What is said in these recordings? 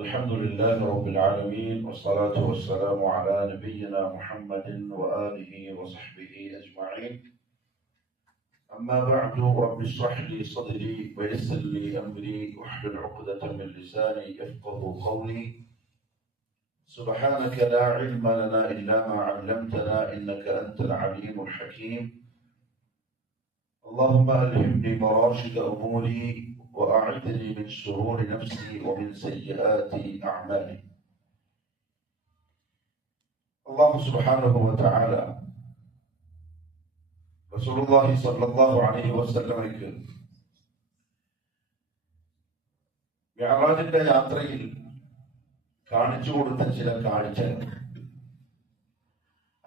الحمد لله رب العالمين والصلاة والسلام على نبينا محمد وآله وصحبه أجمعين. أما بعد، رب اشرح لي صدري ويسر لي أمري واحلل عقدة من لساني يفقه قولي. سبحانك لا علم لنا إلا ما علمتنا إنك أنت العليم الحكيم. اللهم ألهمني مراشد أموري وأعذني من شرور نفسي ومن سيئات أعمالي. الله سبحانه وتعالى رسول الله صلى الله عليه وسلم മിഅ്റാജിന്റെ യാത്രയിൽ കാണിച്ചു കൊടുത്ത ചില കാഴ്ചകൾ,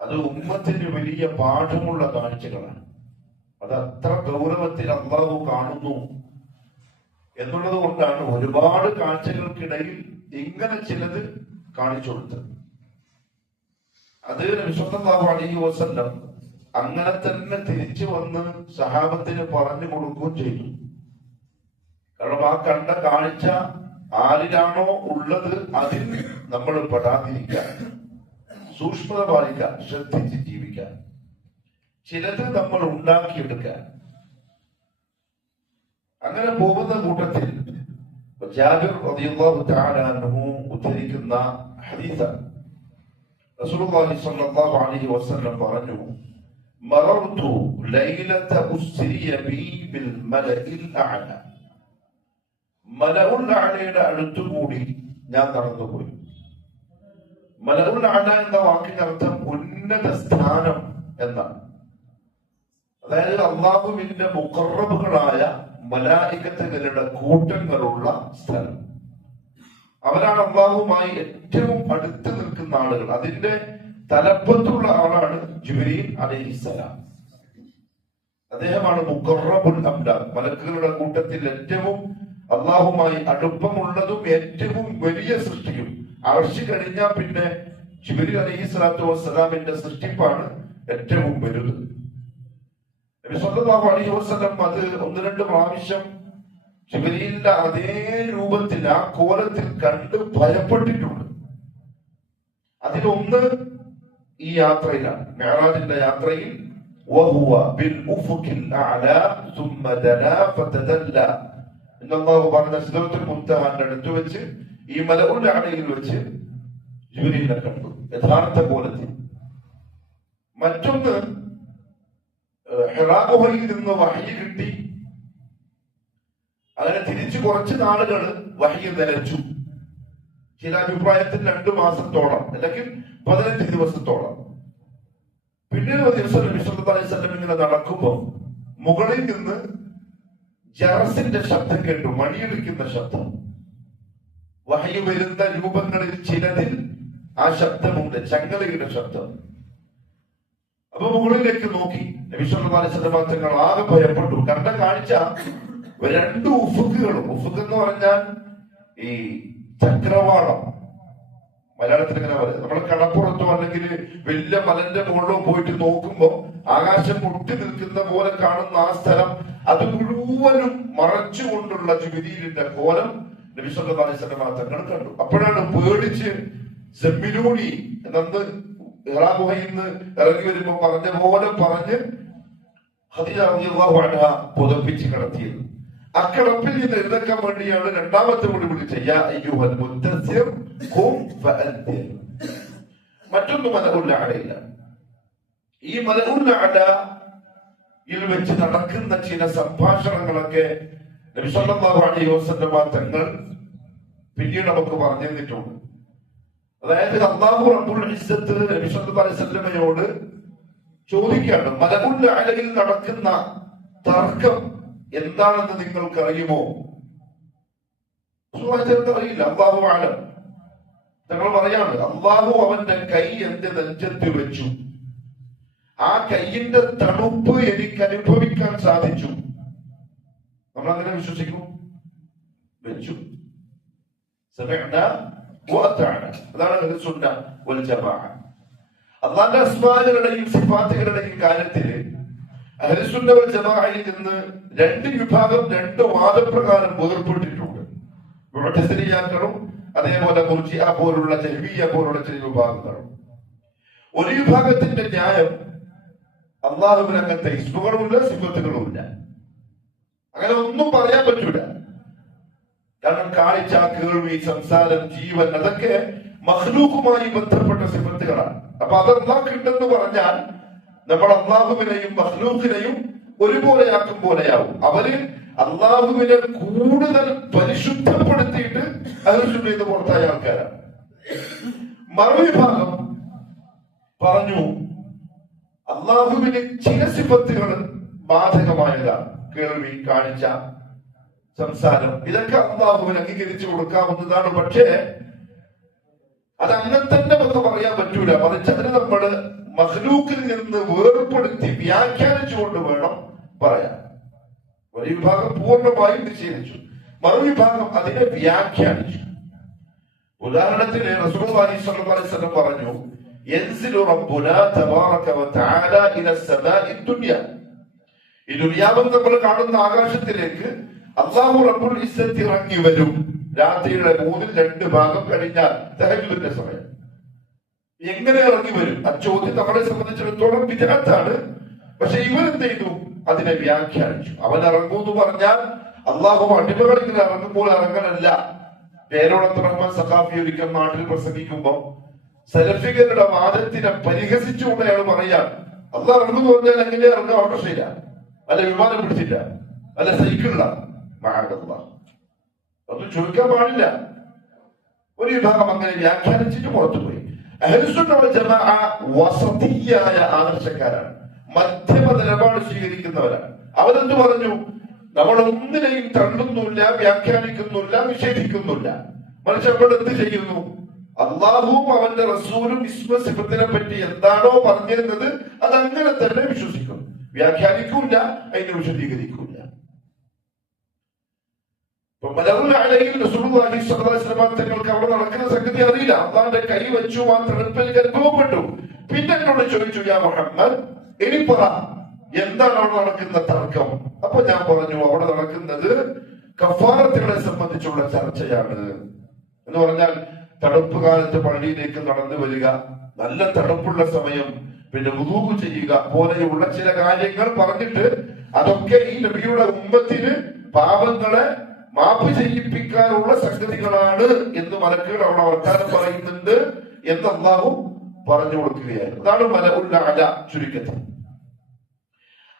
അത് ഉമ്മത്തിന് വലിയ പാഠമുള്ള കാഴ്ചകളാണ്. അത് അത്ര ഗൗരവത്തിൽ അല്ലാഹു കാണുന്നു എന്നുള്ളത് കൊണ്ടാണ് ഒരുപാട് കാഴ്ചകൾക്കിടയിൽ ഇങ്ങനെ ചിലത് കാണിച്ചു കൊടുത്തത്. അത് നബി സല്ലല്ലാഹു അലൈഹി വസല്ലം അങ്ങനെ തന്നെ തിരിച്ചു വന്ന് സഹാബത്തിന് പറഞ്ഞു കൊടുക്കുകയും ചെയ്തു. കാരണം ആ കണ്ട കാഴ്ച ആരിലാണോ ഉള്ളത് അതിൽ നമ്മൾ പെടാതിരിക്കാൻ, സൂക്ഷ്മത പാലിക്കാൻ, ശ്രദ്ധിച്ച് ജീവിക്കാൻ, ചിലത് നമ്മൾ ഉണ്ടാക്കിയെടുക്കാൻ. അങ്ങനെ പോകുന്ന കൂട്ടത്തിൽ ജാബിർ റളിയല്ലാഹു തആല അൻഹു ഉദ്ധരിക്കുന്ന ഹദീസാണ്. റസൂലുള്ളാഹി സ്വല്ലല്ലാഹു അലൈഹി വസല്ലം പറഞ്ഞു, മറർതു ലൈലത ഉസ്രിയ ബി ബിൽ മലഇൽ അഅല. മലഉൽ അഅലയുടെ അടുത്തുകൂടി ഞാൻ നടന്നുപോയി. മലഉൽ അഅല എന്ന വാക്കിന്റെ അർത്ഥം ഉന്നത സ്ഥാനം എന്നാണ്. അതായത് അല്ലാഹുവിന്റെ മുഖറബുകളായ മലായികത്തുകളുടെ കൂട്ടങ്ങളുള്ള സ്ഥലം. അവരാണ് അല്ലാഹുവുമായി ഏറ്റവും അടുത്ത് നിൽക്കുന്ന ആളുകൾ. അതിന്റെ തലപ്പത്തുള്ള ആളാണ് ജിബ്രീൽ അലൈഹിസ്സലാം. അദ്ദേഹമാണ് മുഖറബുൽ അംലാക്. മലക്കുകളുടെ കൂട്ടത്തിൽ ഏറ്റവും അല്ലാഹുവുമായി അടുപ്പമുള്ളതും ഏറ്റവും വലിയ സൃഷ്ടിയും. അർശ് കഴിഞ്ഞാൽ പിന്നെ ജിബ്രീൽ അലൈഹിസ്സലാത്തു വസ്സലാമിന്റെ സൃഷ്ടിപ്പാണ് ഏറ്റവും വലുത്. നബി സല്ലല്ലാഹു അലൈഹി വസല്ലം അത് ഒന്ന് രണ്ട് പ്രാവശ്യം ജിബ്രീലിന്റെ അതേ രൂപത്തിൽ, ആ കോലത്തിൽ കണ്ട് ഭയപ്പെട്ടിട്ടുണ്ട്. അതിലൊന്ന് ഈ യാത്രയിലാണ്, മിഅ്റാജിന്റെ യാത്രയിൽ. വഹുവ ബിൽ ഉഫുഖിൽ അഅലാ സുമ്മ ദനാ ഫതദല്ല. അല്ലാഹു പറഞ്ഞ സിദ്റത്തുൽ മുൻതഹാന്റെ അടുത്ത് വെച്ച്, ഈ മലഉൽ അഅലയിൽ വെച്ച് ജിബ്രീലിനെ കണ്ടു യഥാർത്ഥ കോലത്തിൽ. മറ്റൊന്ന് ഹിറാ ഗുഹയിൽ നിന്ന് വഹ്യ് കിട്ടി. അങ്ങനെ തിരിച്ചു കുറച്ച് നാളുകൾ വഹ്യ് നിലച്ചു. ചില അഭിപ്രായത്തിൽ 2 മാസത്തോളം, അല്ലെങ്കിൽ 15 ദിവസത്തോളം. പിന്നീട് ഒരു ദിവസം നബി സല്ലല്ലാഹു അലൈഹി വസല്ലം ഇങ്ങനെ നടക്കുമ്പോൾ മുകളിൽ നിന്ന് ജറസിന്റെ ശബ്ദം കേട്ടു, മണിയടിക്കുന്ന ശബ്ദം. വഹ്യ് വരുന്ന രൂപങ്ങളിൽ ചിലതിൽ ആ ശബ്ദമുണ്ട്, ചങ്ങലയുടെ ശബ്ദം. അപ്പൊ മുകളിലേക്ക് നോക്കി നബി സല്ലല്ലാഹു അലൈഹി വസല്ലം തങ്ങൾ ആകെ ഭയപ്പെട്ടു. കണ്ട കാഴ്ച 2 ഉഫുക്കുകളും. ഉഫുക്ക് എന്ന് പറഞ്ഞാൽ ഈ ചക്രവാളം, മലയാളത്തിൽ ഇങ്ങനെ പറയും. നമ്മൾ കടപ്പുറത്തോ അല്ലെങ്കിൽ വലിയ മലന്റെ മുകളിലോ പോയിട്ട് നോക്കുമ്പോ ആകാശം മുട്ടി നിൽക്കുന്ന പോലെ കാണുന്ന ആ സ്ഥലം, അത് മുഴുവനും മറച്ചുകൊണ്ടുള്ള ജിബ്രീലിന്റെ കോലം നബി സല്ലല്ലാഹു അലൈഹി വസല്ലം തങ്ങൾ കണ്ടു. അപ്പോഴാണ് പേടിച്ച് സെമ്മിലൂടി എന്നത് ഹിറാ ഗുഹയിൽ നിന്ന് ഇറങ്ങി വരുമ്പോ പറഞ്ഞ പോലെ പറഞ്ഞ് ഖദീജ റളിയല്ലാഹു അൻഹ പുതപ്പിച്ച് കിടത്തിയത്. അക്കിടപ്പിൽ നിന്ന് എഴുന്നേക്കാൻ വേണ്ടിയാണ് രണ്ടാമത്തെ വിളി വിളിച്ചത്, യാ അയ്യുഹൽ മുദ്ദസ്സിർ ഖും ഫഅൻദിർ. മറ്റൊന്ന് മലഉൽ അഅലയില്ല. ഈ മലഉൽ അഅലയിൽ വെച്ച് നടക്കുന്ന ചില സംഭാഷണങ്ങളൊക്കെ നബി സല്ലല്ലാഹു അലൈഹി വസല്ലം തങ്ങൾ പിന്നീട് നമുക്ക് പറഞ്ഞു തന്നിട്ടുണ്ട്. അതായത് അല്ലാഹു റബ്ബുൽ ഇസ്സത്ത് നബി സല്ലല്ലാഹു അലൈഹി വസല്ലമയോട് ചോദിക്കുകയാണ്, മലഉൽ അഅലയിൽ നടക്കുന്ന തർക്കം എന്താണെന്ന് നിങ്ങൾക്ക് അറിയുമോ? അറിയില്ല, അല്ലാഹു അഅലം. തങ്ങൾ പറയാണ്, അല്ലാഹു അവന്റെ കൈ എന്റെ നെഞ്ചത്ത് വെച്ചു. ആ കൈയിന്റെ തണുപ്പ് എനിക്ക് അനുഭവിക്കാൻ സാധിച്ചു. നമ്മൾ അങ്ങനെ വിശ്വസിക്കുന്നു. വെച്ചു, അതാണ് സുന്ന വൽ ജമാഅ. അല്ലാഹുവിന്റെ അസ്മാകളുടെയും സിഫാത്തുകളുടെയും കാര്യത്തിൽ അഹ്ലുസുന്ന വൽ ജമാഅയിൽ നിന്ന് 2 വിഭാഗം 2 വാദപ്രകാരം വേർപെട്ടിട്ടുണ്ട്. മുഅ്തസിലിയാക്കളും അതേപോലെ മുർജിഅ പോലുള്ള ജഹ്മിയ്യ പോലുള്ള ചില വിഭാഗങ്ങളും. ഒരു വിഭാഗത്തിന്റെ ന്യായം അള്ളാഹുവിന് അങ്ങനത്തെ ഇസ്മുകളുമില്ല സിഫത്തുകളുമില്ല, അങ്ങനെ ഒന്നും പറയാൻ പറ്റൂല. കാരണം കാഴ്ച, കേൾവി, സംസാരം, ജീവൻ അതൊക്കെ മഖ്ലൂഖുമായി ബന്ധപ്പെട്ട സിഫത്തുകളാണ്. അപ്പൊ അത് അള്ളാഹ്ക്കുണ്ടെന്ന് പറഞ്ഞാൽ നമ്മൾ അള്ളാഹുവിനെയും മഖ്ലൂഖിനെയും ഒരുപോലെയാക്കും പോലെയാവും. അവര് അള്ളാഹുവിനെ കൂടുതൽ പരിശുദ്ധപ്പെടുത്തിയിട്ട് അഹ്ലുസുന്നത്ത് പുറത്തായ ആൾക്കാരാണ്. മറുവിഭാഗം പറഞ്ഞു അള്ളാഹുവിന് ചില സിഫത്തുകൾ ബാധകമായതാണ്. കേൾവി, കാഴ്ച, സംസാരം ഇതൊക്കെ അള്ളാഹുവിന് അംഗീകരിച്ചു കൊടുക്കാവുന്നതാണ്. പക്ഷേ അത് അങ്ങനെ തന്നെ നമുക്ക് പറയാൻ പറ്റൂല. മറിച്ച് അതിന് നമ്മൾ മഖ്ലൂക്കിൽ നിന്ന് വേർപ്പെടുത്തി വ്യാഖ്യാനിച്ചുകൊണ്ട് വേണം പറയാൻ. ഒരു വിഭാഗം പൂർണ്ണമായും നിഷേധിച്ചു, മറുവിഭാഗം അതിനെ വ്യാഖ്യാനിച്ചു. ഉദാഹരണത്തിന് റസൂലുള്ളാഹി സ്വല്ലല്ലാഹു അലൈഹി വസല്ലം പറഞ്ഞു, യൻസിലു റബ്ബുനാ തബാറക വതആല ഇലാ സമാഇ ദുനിയ. ഈ ദുനിയാവിൽ നമ്മൾ കാണുന്ന ആകാശത്തിലേക്ക് അല്ലാഹു റബ്ബുൽ ഇസ്സത്ത് ഇറങ്ങി വരും രാത്രിയുടെ 2/3 കഴിഞ്ഞാൽ തഹജ്ജുദിന്റെ സമയം. എങ്ങനെ ഇറങ്ങി വരും? ആ ചോദ്യം നമ്മളെ സംബന്ധിച്ചിടത്തോളം വിദഅത്താണ്. പക്ഷെ ഇവരെന്ത് ചെയ്തു? അതിനെ വ്യാഖ്യാനിച്ചു. അവൻ ഇറങ്ങൂന്ന് പറഞ്ഞാൽ അള്ളാഹു അടിമകളിൽ ഇറങ്ങുമ്പോൾ ഇറങ്ങലല്ല. പേരോളത്ത് റഹ്മാൻ സഖാഫി ഒരിക്കൽ നാട്ടിൽ പ്രസംഗിക്കുമ്പോ സലഫികളുടെ വാദത്തിനെ പരിഹസിച്ചുകൊണ്ട് അയാൾ പറയാൻ, അള്ളാഹ് ഇറങ്ങുന്നു പറഞ്ഞാൽ എങ്ങനെ ഇറങ്ങുക? ഓട്ടോറിക്ഷയില്ല, അല്ല വിമാനം പിടിച്ചില്ല, അല്ല സൈക്കിളില്ല. ഒന്നും ചോദിക്കാൻ പാടില്ല. ഒരു വിഭാഗം അങ്ങനെ വ്യാഖ്യാനിച്ചിട്ട് പുറത്തുപോയി. അഹ്ലുസുന്ന വൽ ജമാഅ വസതിയായ ആദർശക്കാരാണ്, മധ്യമ നിലപാട് സ്വീകരിക്കുന്നവരാണ്. അവരെന്ത് പറഞ്ഞു? നമ്മൾ ഒന്നിനെയും തള്ളുന്നില്ല, വ്യാഖ്യാനിക്കുന്നില്ല, നിഷേധിക്കുന്നില്ല. മറിച്ച് നമ്മൾ എന്ത് ചെയ്യുന്നു? അള്ളാഹുവും അവന്റെ റസൂലും ഇസ്മ സിഫത്തിനെ പറ്റി എന്താണോ പറഞ്ഞിരുന്നത് അത് അങ്ങനെ തന്നെ വിശ്വസിക്കുന്നു, വ്യാഖ്യാനിക്കൂല, അതിനെ വിശദീകരിക്കൂല. തങ്ങൾക്ക് അവിടെ നടക്കുന്ന സംഗതി അറിയില്ല. അള്ളാന്റെ കൈ വെച്ചു, ആ തണുപ്പിൽ അനുഭവപ്പെട്ടു. പിന്നെ എന്നോട് ചോദിച്ചു, യാ മുഹമ്മദ്, ഇനി പറ എന്താണ് അവിടെ നടക്കുന്ന തർക്കം? അപ്പൊ ഞാൻ പറഞ്ഞു, അവിടെ നടക്കുന്നത് കഫാറത്തുകളെ സംബന്ധിച്ചുള്ള ചർച്ചയാണ്. എന്ന് പറഞ്ഞാൽ തണുപ്പ് കാലത്ത് പള്ളിയിലേക്ക് നടന്നു വരിക, നല്ല തണുപ്പുള്ള സമയം, പിന്നെ വുദൂ ചെയ്യുക പോലെയുള്ള ചില കാര്യങ്ങൾ പറഞ്ഞിട്ട് അതൊക്കെ ഈ നബിയുടെ ഉമ്മത്തിന് പാപങ്ങളെ മാപ്പ് ചെയ്യിപ്പിക്കാനുള്ള സംഗതികളാണ് എന്ന് മലക്കുകൾ അവിടെ വർത്താനം പറയുന്നുണ്ട് എന്ന് അല്ലാഹു പറഞ്ഞു കൊടുക്കുകയായിരുന്നു. അതാണ് മലഉൽ അഅല ചുരുക്കത്തിൽ.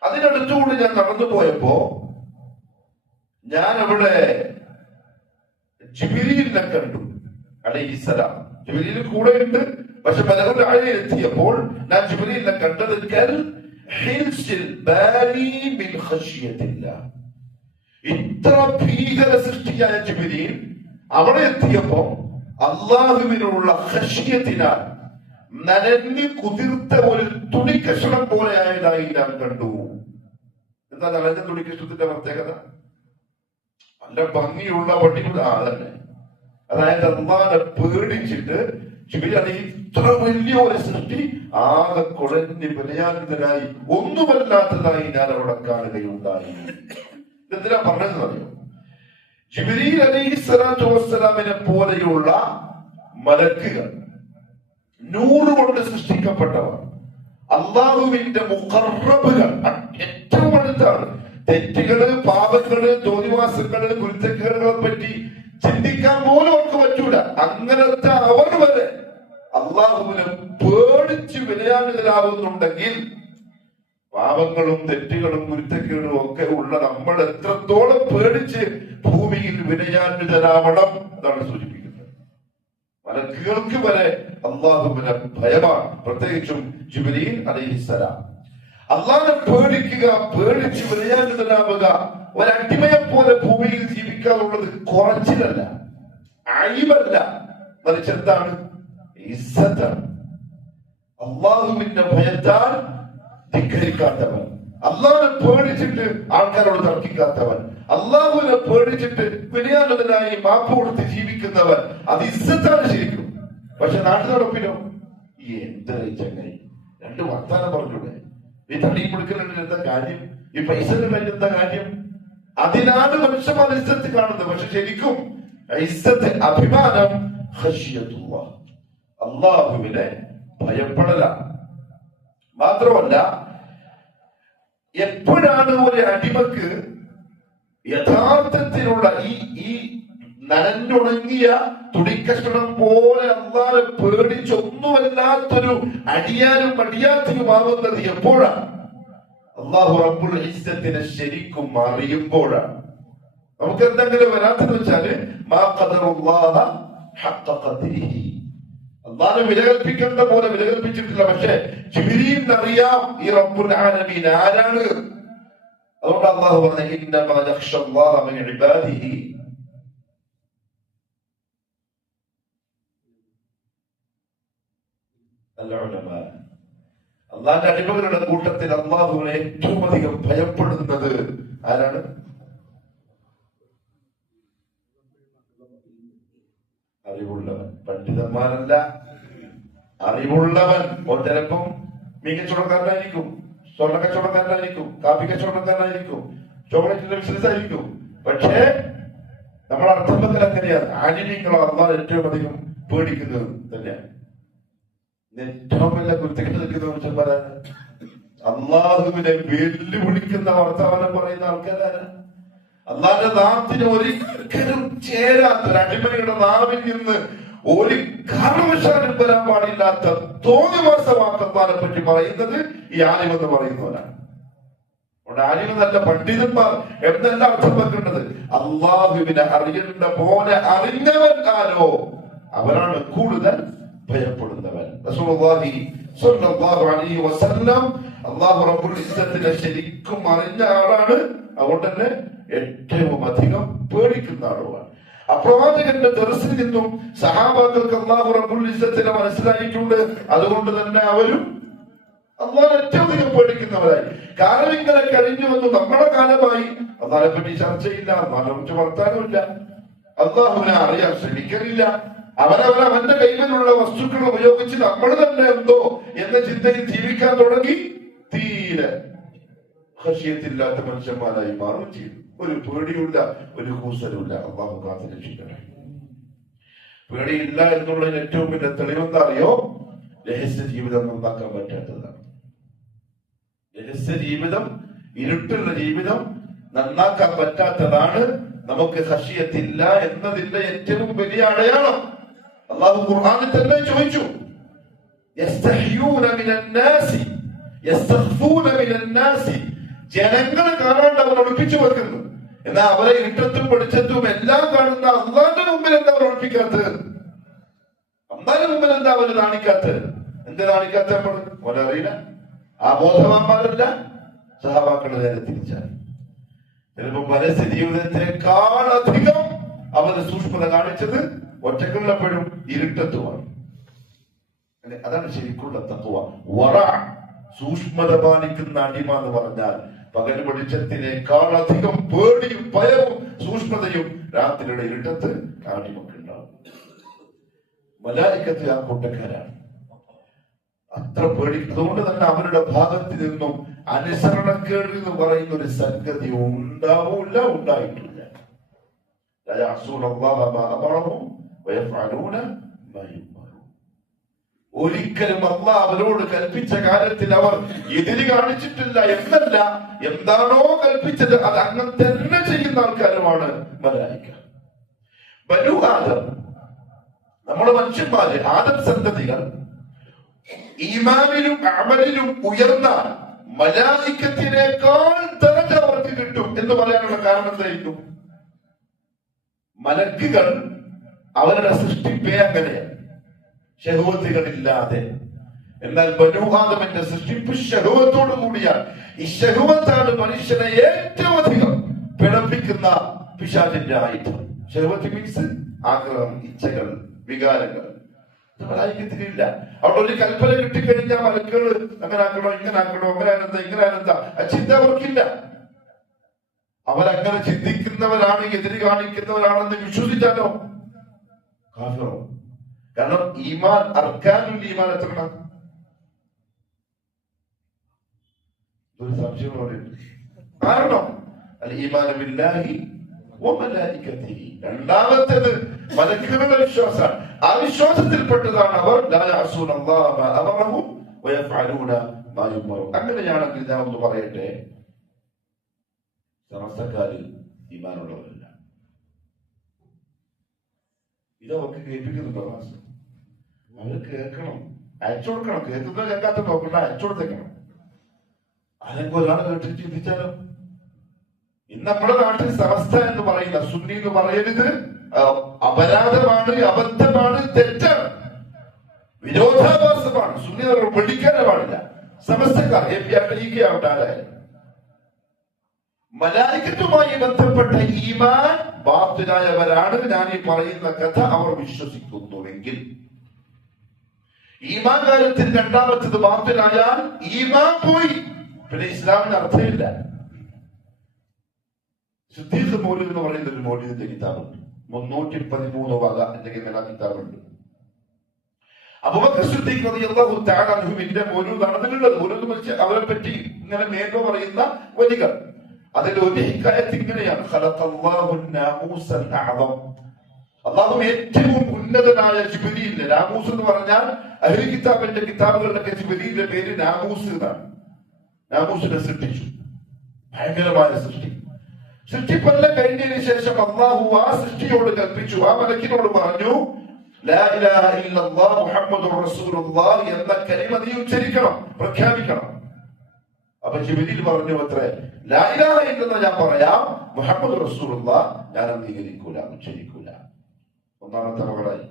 അതിനടുത്തുകൂടി ഞാൻ നടന്നു പോയപ്പോ ഞാൻ അവിടെ ജിബ്രീലിനെ കണ്ടു അലൈഹിസ്സലാം. ജിബ്രീൽ കൂടെ ഉണ്ട്. പക്ഷെ മലഉൽ അഅലയിൽ എത്തിയപ്പോൾ ഞാൻ ജിബ്രീലിനെ കണ്ടത് കൽ ഹിൽസിൽ ബാരി മിൻ ഖശിയത്തില്ലാഹ്. ഇത്ര ഭീകര സൃഷ്ടിയായ ജിബ്രീൽ അവിടെ എത്തിയപ്പോ അള്ളാഹുവിനുള്ള ഖശിയത്തിനാൽ നനഞ്ഞു കുതിർത്ത ഒരു തുണിക്കഷണം പോലെ ആയതായി ഞാൻ കണ്ടു. എന്താ നനഞ്ഞ തുണിക്കഷണത്തിന്റെ പ്രത്യേകത? നല്ല ഭംഗിയുള്ള പട്ടിക അതന്നെ. അതായത് അള്ളാഹനെ പേടിച്ചിട്ട് ജിബ്രീൽ ഇത്ര വലിയ ഒരു സൃഷ്ടി ആകെ കുഴഞ്ഞ് ബലയാനിതരായി ഒന്നുമല്ലാത്തതായി ഞാൻ അവിടെ കാണുകയുണ്ടായി. എന്തിനാ പറഞ്ഞതെന്ന് അറിയോ? ജിബ്രീൽ അലൈഹിസ്സലാത്തു വസ്സലാമിനെ പോലെയുള്ള മലക്കുകൾ 100 കൊണ്ട് സൃഷ്ടിക്കപ്പെട്ടവർ, അള്ളാഹുവിന്റെ മുഖറബുകൾ, ഏറ്റവും അടുത്താണ്. തെറ്റുകള്, പാപങ്ങള്, തോന്നിവാസങ്ങള്, കുരുത്തക്കേടുകളെ പറ്റി ചിന്തിക്കാൻ പോലും അവർക്ക് പറ്റൂല. അങ്ങനത്തെ അവർ വരെ അള്ളാഹുവിനെ പേടിച്ച് വിലയാനുതരാകുന്നുണ്ടെങ്കിൽ പാപങ്ങളും തെറ്റുകളും കുരുത്തക്കേടും ഒക്കെ ഉള്ള നമ്മൾ എത്രത്തോളം പേടിച്ച് ഭൂമിയിൽ വിനയാന്വിതരാവണം എന്നാണ് സൂചിപ്പിക്കുന്നത്. മലക്കുകൾക്ക് വരെ അള്ളാഹുവിനെ ഭയമാണ്, പ്രത്യേകിച്ചും ജിബ്രീൽ അലൈഹിസ്സലാം. അള്ളാഹനെ പേടിക്കുക, പേടിച്ച് വിനയാന്വിതരാവുക, ഒരടിമയെ പോലെ ഭൂമിയിൽ ജീവിക്കാറുള്ളത് കുറച്ചിലല്ല, അഴിവല്ല, മറിച്ച് എന്താണ്? ഇസ്സത്താണ്. അള്ളാഹുവിന്റെ ഭയത്താൽ ധിക്കരിക്കാത്തവൻ, അള്ളാഹുവിനെ പേടിച്ചിട്ട് ആൾക്കാരോട് തർക്കിക്കാത്തവൻ, അള്ളാഹുവിനെ പേടിച്ചിട്ട് വിനയാനുതനായി മാപ്പ് കൊടുത്ത് ജീവിക്കുന്നവൻ, അത് ഇസ്സത്താണ് ശരിക്കും. പക്ഷെ നാട്ടു നടപ്പിനോ എന്താ ചങ്ങായി, 2 വർത്താനം പറഞ്ഞൂടെ? ഈ തടി കൊടുക്കലുണ്ട് എന്താ കാര്യം? ഈ പൈസ എന്താ കാര്യം? അതിനാണ് മനുഷ്യന്മാർ ഇസ്സത്ത് കാണുന്നത്. പക്ഷെ ശരിക്കും ഇസ്സത്ത് അഭിമാനം ഖശിയത്തുല്ലാഹ്, അല്ലാഹുവിനെ ഭയപ്പെടലാണ്. മാത്രമല്ല എപ്പോഴാണ് ഒരു അടിമക്ക് യഥാർത്ഥത്തിലുള്ള ഈ നനഞ്ഞുണങ്ങിയ തുണിക്കഷണം പോലെ അല്ലാഹുവിനെ പേടിച്ചൊന്നുമല്ലാത്തൊരു അടിയാനും അടിയാത്തിനുമാവുന്നത് എപ്പോഴാണ്? അല്ലാഹു റബ്ബുൽ ഇസ്സത്തിനെ ശരിക്കും അറിയുമ്പോഴാണ്. നമുക്ക് എന്തെങ്കിലും വരാത്തെന്ന് വെച്ചാല് മാ ഖദറുല്ലാഹ ഹഖ്ഖ ഖദ്രിഹി, അല്ലാഹുവിനെ വിലകൽപ്പിക്കേണ്ട പോലെ വിലകൽപ്പിച്ചിട്ടില്ല. പക്ഷെ ജിബ്രീലിന് അറിയാം ഈ റബ്ബുൽ ആലമീൻ ആരാണ്. അതുകൊണ്ട് അല്ലാഹു പറഞ്ഞു ഇന്നമാ യഖ്ഷല്ലാഹ മിൻ ഇബാദിഹി അൽ ഉലമാ. അല്ലാഹുവിന്റെ അടിമകളുടെ കൂട്ടത്തിൽ അല്ലാഹുവിനെ ഏറ്റവും അധികം ഭയപ്പെടുന്നത് ആരാണ്? അറിവുള്ളവൻ. പണ്ഡിതന്മാരല്ല, അറിവുള്ളവൻ. ചിലപ്പം മീൻ കച്ചവടക്കാരനായിരിക്കും, സ്വർണ്ണ കച്ചവടക്കാരനായിരിക്കും, കാപ്പി കച്ചവടക്കാരനായിരിക്കും, ചോക്ലേറ്റിന്റെ ബിസിനസ് ആയിരിക്കും. പക്ഷേ നമ്മൾ അർത്ഥം വെക്കൽ എങ്ങനെയാണ്? ആലിമീങ്ങളോ അള്ളാഹ് ഏറ്റവും അധികം പേടിക്കുന്നത് തന്നെയാണ്. ഏറ്റവും വലിയ കുരുത്തക്കെട്ട് നിൽക്കുന്ന മനുഷ്യന്മാരാണ്. അള്ളാഹുവിനെ വെല്ലുവിളിക്കുന്ന വർത്തമാനം പറയുന്ന ആൾക്കാരാണ്. അള്ളാന്റെ നാമത്തിന് ഒരിക്കലും ചേരാത്ത അടിമയുടെ നാവിൽ നിന്ന് ഒരു കാരണവശാലും വരാൻ പാടില്ലാത്ത തോന്നിവാസമാക്കന്മാരെ പറ്റി പറയുന്നത് ഈ ആലിമെന്ന് പറയുന്നവരാണ്. അതുകൊണ്ട് ആലിമ നല്ല പണ്ഡിതന്മാർ എന്നല്ല അർത്ഥം വെക്കേണ്ടത്. അള്ളാഹുവിനെ അറിയേണ്ട പോലെ അറിഞ്ഞവൻ ആരോ അവരാണ് കൂടുതൽ ഭയപ്പെടുന്നവൻ. റസൂലുള്ളാഹി സ്വല്ലല്ലാഹു അലൈഹി വസല്ലം അല്ലാഹു റബ്ബുൽ ഇസ്സത്തിനെ ശരിക്കും അറിഞ്ഞ ആളാണ്. അതുകൊണ്ട് തന്നെ ഏറ്റവും അധികം പേടിക്കുന്ന ആളുമാണ്. അപ്രവാചകന്റെ ദർസിൽ നിന്നും സഹാബാക്കൾക്ക് അല്ലാഹു റബ്ബുൽ ഇസ്സത്തിനെ മനസ്സിലായിട്ടുണ്ട്. അതുകൊണ്ട് തന്നെ അവരും അല്ലാഹുവിനെ ഏറ്റവും അധികം പേടിക്കുന്നവരായി. കാലം ഇങ്ങനെ കഴിഞ്ഞു വന്നു, നമ്മുടെ കാലമായി. അല്ലാഹുവിനെ പറ്റി ചർച്ചയില്ല, അല്ലാഹുവിനെ കുറിച്ച് വർത്താനമില്ല, അല്ലാഹുവിനെ അറിയാൻ ശ്രമിക്കലില്ല. അവന്റെ കൈകളിലുള്ള വസ്തുക്കൾ ഉപയോഗിച്ച് നമ്മൾ തന്നെ എന്തോ എന്ന ചിന്തയിൽ ജീവിക്കാൻ തുടങ്ങി. തീരെ ഖശിയത്തില്ലാത്ത മനുഷ്യന്മാരായി മാറുകയും ചെയ്തു. ഒരു പേടിയില്ല, ഒരു കൂസലുമില്ല. അല്ലാഹു കാത്തു രക്ഷിക്കട്ടെ. പേടിയില്ല എന്നുള്ളതിന് ഏറ്റവും വലിയ തെളിവെന്താ അറിയോ? രഹസ്യ ജീവിതം നന്നാക്കാൻ പറ്റാത്തതാണ്. രഹസ്യ ജീവിതം, ഇരുട്ടുള്ള ജീവിതം നന്നാക്കാൻ പറ്റാത്തതാണ് നമുക്ക് ഖശിയത്തില്ല എന്നതിന്റെ ഏറ്റവും വലിയ അടയാളം. അല്ലാഹു ഖുർആനിൽ തന്നെ ചോദിച്ചു, യസ്തഹ്യൂന മിനൻ നാസി യസ്തഖ്ഫൂന മിനൻ നാസി, ജനങ്ങൾ കാണാണ്ട് അവർ ഒളിപ്പിച്ചു വെക്കുന്നു. എന്നാൽ അവരെ ഇരുട്ടത്തും വെളിച്ചത്തും എല്ലാം കാണുന്ന അള്ളാന്റെ മുമ്പിൽ എന്താ അവർ ഒളിപ്പിക്കാത്തത്? അള്ളാന്റെ മുമ്പിൽ എന്താ അവർ കാണിക്കാത്തത്? എന്താ കാണിക്കാത്ത? നമ്മൾ അറിയില്ല. ആ ബോധവാന്മാരല്ല സഹാബാക്കളുടെ നേരെ തിരിച്ചാൽ ചിലപ്പോ പരസ്യ ജീവിതത്തെക്കാൾ അധികം അവർ സൂക്ഷ്മത കാണിച്ചത് ഒറ്റക്കുള്ളപ്പോഴും ഇരുട്ടത്തുമാണ്. അതാണ് ശരിക്കുള്ള തഖ്വ. വറ, സൂക്ഷ്മത പാലിക്കുന്ന അടിമ എന്ന് പറഞ്ഞാൽ പകൽ വെളിച്ചത്തിനേക്കാൾ അധികം പേടിയും ഭയവും സൂക്ഷ്മതയും രാത്രിയുടെ ഇരുട്ടത്ത് അടിമക്കുണ്ടാവും. മലായിക്കത്ത് ആ കൂട്ടക്കാരാണ്. അത്ര പേടിക്കുന്നതുകൊണ്ട് തന്നെ അവരുടെ ഭാഗത്ത് നിന്നും അനുസരണക്കേട് എന്ന് പറയുന്ന ഒരു സംഗതി ഉണ്ടാവില്ല, ഉണ്ടായിട്ടില്ല. ഒരിക്കലും അല്ലാഹ് അവരോട് കൽപ്പിച്ച കാര്യത്തിൽ അവർ എതിര് കാണിച്ചിട്ടില്ല എന്നല്ല, എന്താണോ കൽപ്പിച്ചത് അത് അങ്ങനെ തന്നെ ചെയ്യുന്ന ആൾക്കാരുമാണ് മലായിക്ക. ബനു ആദം, നമ്മുടെ മനുഷ്യന്മാര്, ആദം സന്തതികൾ ഈമാനിലും അമലിലും ഉയർന്ന മലായിക്കത്തിനേക്കാൾ ദറജ അവർക്ക് കിട്ടും എന്ന് പറയാനുള്ള കാരണം എന്തായിരിക്കും? മലക്കുകൾ അവരുടെ സൃഷ്ടിപ്പേ അങ്ങനെയാണ്, ശഹ്വത്തുകളില്ലാതെ. എന്നാൽ ബനൂ ആദമിന്റെ സൃഷ്ടിപ്പ് ശഹ്വത്തോടു കൂടിയാണ്. ഈ ശഹ്വത്താണ് മനുഷ്യനെ ഏറ്റവും അധികം പിഴപ്പിക്കുന്ന പിശാചിന്റെ ആയുധം. ശഹ്വത്ത് മീൻസ് ആഗ്രഹം, ഇച്ഛകൾ, വികാരങ്ങൾ. മലായിക്കത്തിനില്ല. അവിടെ ഒരു കൽപ്പന കിട്ടിക്കഴിഞ്ഞാൽ മലക്കുകൾ അങ്ങനെ ആക്കണോ, ഇങ്ങനെ ആക്കണോ, അങ്ങനെ ആനന്ദ, ഇങ്ങനെ ആനന്ദ, ആ ചിന്ത അവർക്കില്ല. അവരങ്ങനെ ചിന്തിക്കുന്നവരാണ്, എതിര് കാണിക്കുന്നവരാണെന്ന് വിശ്വസിച്ചാലോ കാഫിറോ? കാരണം ഈമാൻ, അർക്കാനുൽ ഈമാൻ എത്ര? ഒരു സംശയം കാരണം അൽ ഈമാനു ബില്ലാഹി വമലായികതിഹി. രണ്ടാമത്തേത് മലക്കുകളുടെ വിശ്വാസമാണ്. ആ വിശ്വാസത്തിൽപ്പെട്ടതാണ് അവർ ലാ യഅസൂന അല്ലാഹ മാ അമറഹും വയഫഅലൂന മാ യുമറൂൻ. അങ്ങനെയാണെങ്കിൽ ഞാൻ ഒന്ന് പറയട്ടെ, സമസ്തക്കാരിൽ ഈമാനുള്ളവരല്ല. ഇതവർക്ക് കേൾപ്പിക്കുന്നുണ്ടോ? അവര് കേൾക്കണം, അയച്ചു കൊടുക്കണം. കേൾക്കുന്നത് കേൾക്കാത്ത നോക്കണ്ട, അയച്ചു കൊടുത്തേക്കണം. അല്ലെങ്കിൽ ഒരാൾ കേട്ടിട്ട് ചിന്തിച്ചാലോ? ഇന്ന് നമ്മുടെ നാട്ടിൽ സമസ്ത എന്ന് പറയുന്ന സുന്നി എന്ന് പറയരുത്, അപരാധമാണ്, അബദ്ധമാണ്, തെറ്റാണ്, വിരോധാഭാസമാണ്. സുന്നി പഠിക്കാനേ പാടില്ല. സമസ്തക്കാർ ആവട്ടെ മലായികത്തുമായി ബന്ധപ്പെട്ട ഈമാൻ ബാത്തിലായവരാണ്. ഞാൻ ഈ പറയുന്ന കഥ അവർ വിശ്വസിക്കുന്നുവെങ്കിൽ, ഈമാൻ കാര്യത്തിൽ രണ്ടാമത്തത് ബാത്തിലായാൽ ഈമാൻ പോയി, പിന്നെ ഇസ്ലാമിന് അർത്ഥമില്ല. സിദ്ദീഖ് മൗലൂദ് എന്ന് പറയുന്ന ഒരു മൗലൂദിന്റെ കിതാബുണ്ട്, 313 വക എന്തെങ്കിലും ആ കിതാബുണ്ട്. അബൂബക്കർ സിദ്ദീഖ് റളിയല്ലാഹു തആല അൻഹുവിന്റെ മൗലൂദാണ് അതിലുള്ളത്. മൗലൂദ് അവരെ പറ്റി ഇങ്ങനെ മേന്മ പറയുന്ന വരികൾ. അതിൽ ഒരു ഹിക്കായത്ത് ഇങ്ങനെയാണ്: ഖലഖല്ലാഹു നാമൂസൽ അഅദം. അല്ലാഹു ഏറ്റവും ഉന്നതനായ ജിബ്രീലിനെ, നാമൂസ് എന്ന് പറഞ്ഞാൽ അഹ്ലി കിതാബിന്റെ കിതാബുകളിലൊക്കെ ജിബ്രീലിന്റെ പേര് നാമൂസ് എന്നാണ്. നാമൂസിനെ സൃഷ്ടിച്ചു. ഭയങ്കരമായ സൃഷ്ടി. സൃഷ്ടിപ്പെല്ലാം കഴിഞ്ഞതിന് ശേഷം അല്ലാഹു ആ സൃഷ്ടിയോട് കൽപ്പിച്ചു, ആ മലക്കിനോട് പറഞ്ഞു, ലാ ഇലാഹ ഇല്ലല്ലാഹ് മുഹമ്മദുർ റസൂലുള്ളാഹ് എന്ന കലിമ നീ ഉച്ചരിക്കണം, പ്രഖ്യാപിക്കണം. അപ്പൊ ജിബ്രീൽ പറഞ്ഞു, അത്രേ, ലാ ഇലാഹ ഇല്ലല്ലാഹ് ഞാൻ പറയാം, മുഹമ്മദ് റസൂലുള്ളാഹ് ഞാൻ അംഗീകരിക്കൂല, ഉച്ചരിക്കൂല. ഒന്നാമത്തെ മകളായി.